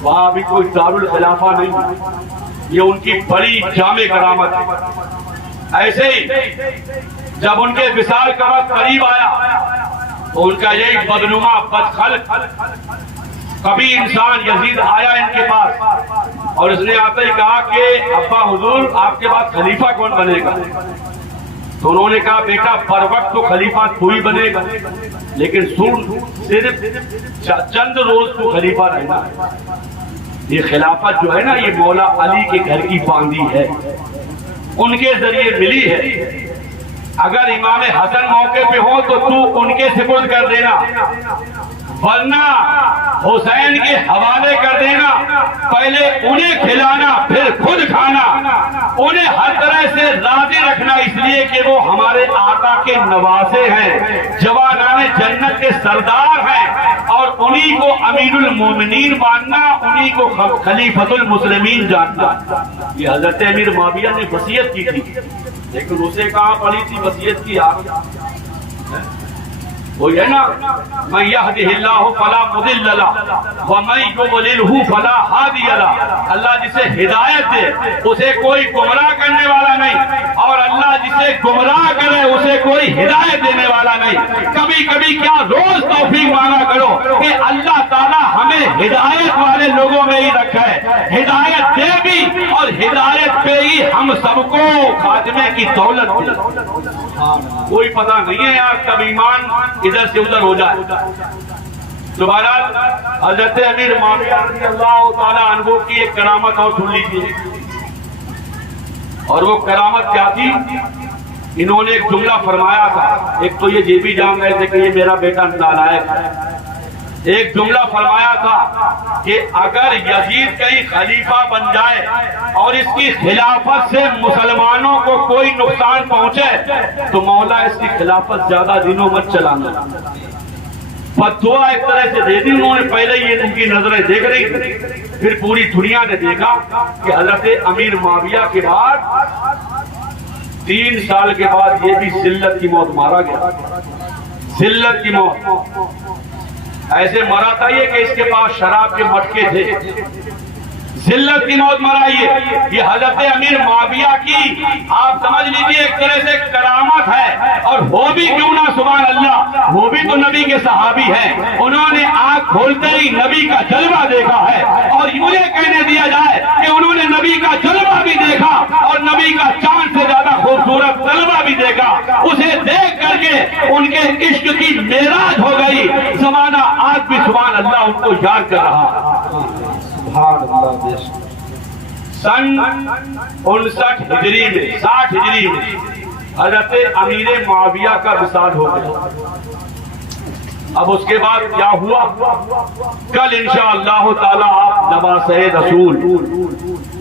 وہاں بھی کوئی دارالخلافہ نہیں. یہ ان کی بڑی جامع کرامت ہے. ایسے ہی جب ان کے وصال کا وقت قریب آیا تو ان کا یہی بدنما بدخلق کبھی انسان یزید آیا ان کے پاس اور اس نے آتے ہی کہا کہ ابا حضور آپ کے بعد خلیفہ کون بنے گا؟ تو انہوں نے کہا بیٹا پر وقت تو خلیفہ تو ہی بنے گا، لیکن صرف چند روز تو خلیفہ رہنا ہے. یہ خلافت جو ہے نا، یہ مولا علی کے گھر کی باندھی ہے، ان کے ذریعے ملی ہے. اگر امام حسن موقع پہ ہو تو تو ان کے سپرد کر دینا، ورنہ حسین کے حوالے کر دینا. پہلے انہیں کھلانا پھر خود کھانا، انہیں ہر طرح سے راضی رکھنا، اس لیے کہ وہ ہمارے آقا کے نواسے ہیں، جوانان جنت کے سردار ہیں، اور انہی کو امیر المومنین ماننا، انہی کو خلیفۃ المسلمین جاننا. یہ حضرت امیر معاویہ نے وصیت کی تھی، لیکن اسے کہاں پڑی تھی وصیت کی؟ وہی ہے نا، من یہدہ اللہ فلا مضل لہ ومن یضللہ فلا ہادی لہ. اللہ جسے ہدایت دے اسے کوئی گمراہ کرنے والا نہیں، اور اللہ جسے گمراہ کرے اسے کوئی ہدایت دینے والا نہیں. کبھی کبھی کیا روز توفیق مانگا کرو کہ اللہ تعالیٰ ہمیں ہدایت والے لوگوں میں ہی رکھے، ہدایت دے بھی اور ہدایت پہ ہی ہم سب کو خاتمے کی دولت دے. کوئی پتہ نہیں ہے یار کب ایمان ادھر سے ادھر ہو جائے. تو بہرحال حضرت امیر معاویہ رضی اللہ تعالی عنہ کی ایک کرامت اور سن لیجیے. اور وہ کرامت کیا تھی؟ انہوں نے ایک جملہ فرمایا تھا. ایک تو یہ بھی جان رہے تھے کہ یہ میرا بیٹا نالائق ہے. ایک جملہ فرمایا تھا کہ اگر یزید کہیں خلیفہ بن جائے اور اس کی خلافت سے مسلمانوں کو کوئی نقصان پہنچے تو مولا اس کی خلافت زیادہ دنوں مت چلانا. فتوا ایک طرح سے دے دی انہوں نے. پہلے یہ ان کی نظریں دیکھ رہی تھی, پھر پوری دنیا نے دیکھا کہ حضرت امیر معاویہ کے بعد 3 سال کے بعد یہ بھی ذلت کی موت مارا گیا. ذلت کی موت ایسے مرا تھا یہ کہ اس کے پاس شراب کے مٹکے تھے. ذلت کی موت مرا یہ حضرت امیر معاویہ کی آپ سمجھ لیجئے ایک طرح سے کرامت ہے. اور ہو بھی کیوں نہ سبحان اللہ, وہ بھی تو نبی کے صحابی ہیں. انہوں نے آنکھ کھولتے ہی نبی کا جلوہ دیکھا ہے. اور مجھے کہنے دیا جائے کہ انہوں نے نبی کا جلوہ بھی دیکھا اور نبی کا چاند سے زیادہ خوبصورت جلوہ بھی دیکھا. اسے دیکھ کر کے ان کے عشق کی معراج ہو گئی. زمانہ آج بھی سبحان اللہ ان کو یاد کر رہا. سن 59 ہجری میں 60 ہجری میں حضرت امیر معاویہ کا وصال ہو گیا. اب اس کے بعد کیا ہوا, کل انشاءاللہ تعالی آپ نواسہ رسول,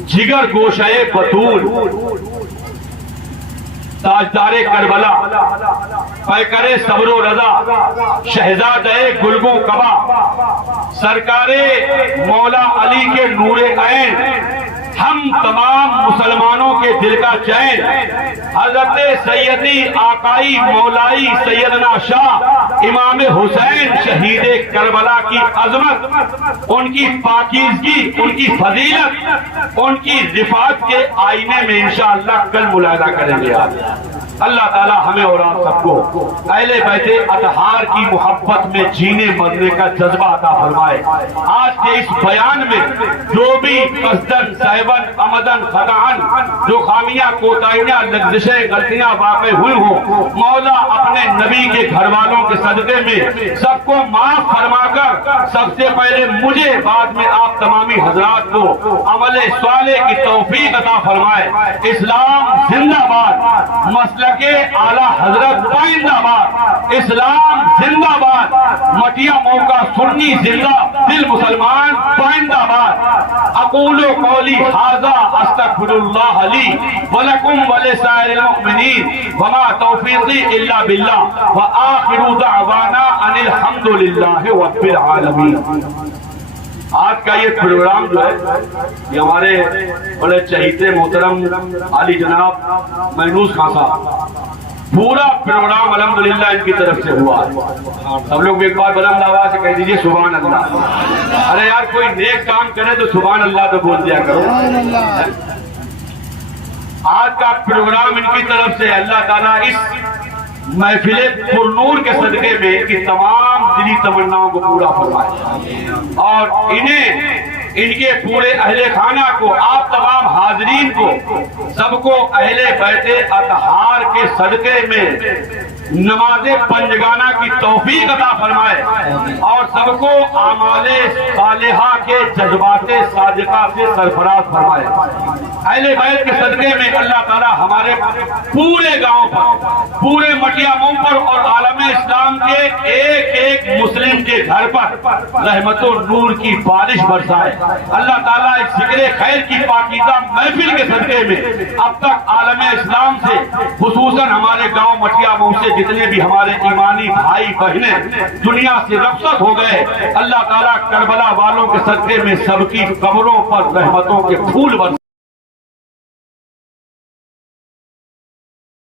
جگر گوشہ بطول, تاجدار کربلا, پیکر صبر و رضا, شہزادہ گلگوں کبا, سرکار مولا علی کے نور عین, ہم تمام مسلمانوں کے دل کا چین, حضرت سیدی آقائی مولائی سیدنا شاہ امام حسین شہید کربلا کی عظمت, ان کی پاکیزگی, ان کی فضیلت, ان کی رفعت کے آئینے میں انشاءاللہ کل ملاحظہ کریں گے. اللہ تعالی ہمیں اور آپ سب کو اہل بیت اطہار کی محبت میں جینے مرنے کا جذبہ عطا فرمائے. آج کے اس بیان میں جو بھی قصدن صاحبن عمدن خطاً جو خامیاں کوتاہیاں لغزشیں غلطیاں واقع ہوئی ہوں, مولا اپنے نبی کے گھر والوں کے صدقے میں سب کو معاف فرما کر سب سے پہلے مجھے بعد میں آپ تمامی حضرات کو عمل صالح کی توفیق عطا فرمائے. اسلام زندہ باد, مسلک اعلیٰ حضرت پائندہ باد, اسلام زندہ باد, مٹیا موقع سنی زندہ, دل مسلمان پائندہ باد. اقول قولی ھذا استغفر اللہ لی ولکم ولسائر المؤمنین وما توفیقی الا باللہ وآخر دعوانا ان الحمد للہ رب العالمین. آج کا یہ پروگرام جو ہے یہ ہمارے بڑے چہیتے محترم علی جناب محنوز خان صاحب, پورا پروگرام الحمدللہ ان کی طرف سے ہوا. سب لوگ ایک بار بلند آواز سے کہہ دیجئے سبحان اللہ. ارے یار کوئی نیک کام کرے تو سبحان اللہ تو بول دیا کرو. آج کا پروگرام ان کی طرف سے اللہ تعالیٰ اس محفل پرنور کے صدقے میں ان کی تمام دلی تمناؤں کو پورا فرمائے, اور انہیں ان کے پورے اہل خانہ کو, آپ تمام حاضرین کو, سب کو اہل بیت اطہار کے صدقے میں نماز پنجگانہ کی توفیق عطا فرمائے, اور سب کو اعمال صالحہ کے جذبات صادقہ سے سرفراز فرمائے. اہل بیت کے صدقے میں اللہ تعالی ہمارے پورے گاؤں پر, پورے مٹیا مئو پر اور عالم اسلام کے ایک ایک مسلم کے گھر پر رحمت و نور کی بارش برسائے. اللہ تعالیٰ ایک ذکر خیر کی پاکیزہ محفل کے صدقے میں اب تک عالم اسلام سے, خصوصاً ہمارے گاؤں مٹیا مئو سے جتنے بھی ہمارے ایمانی بھائی بہنیں دنیا سے رخصت ہو گئے, اللہ تعالیٰ کربلا والوں کے صدقے میں سب کی قبروں پر رحمتوں کے پھول برسائے.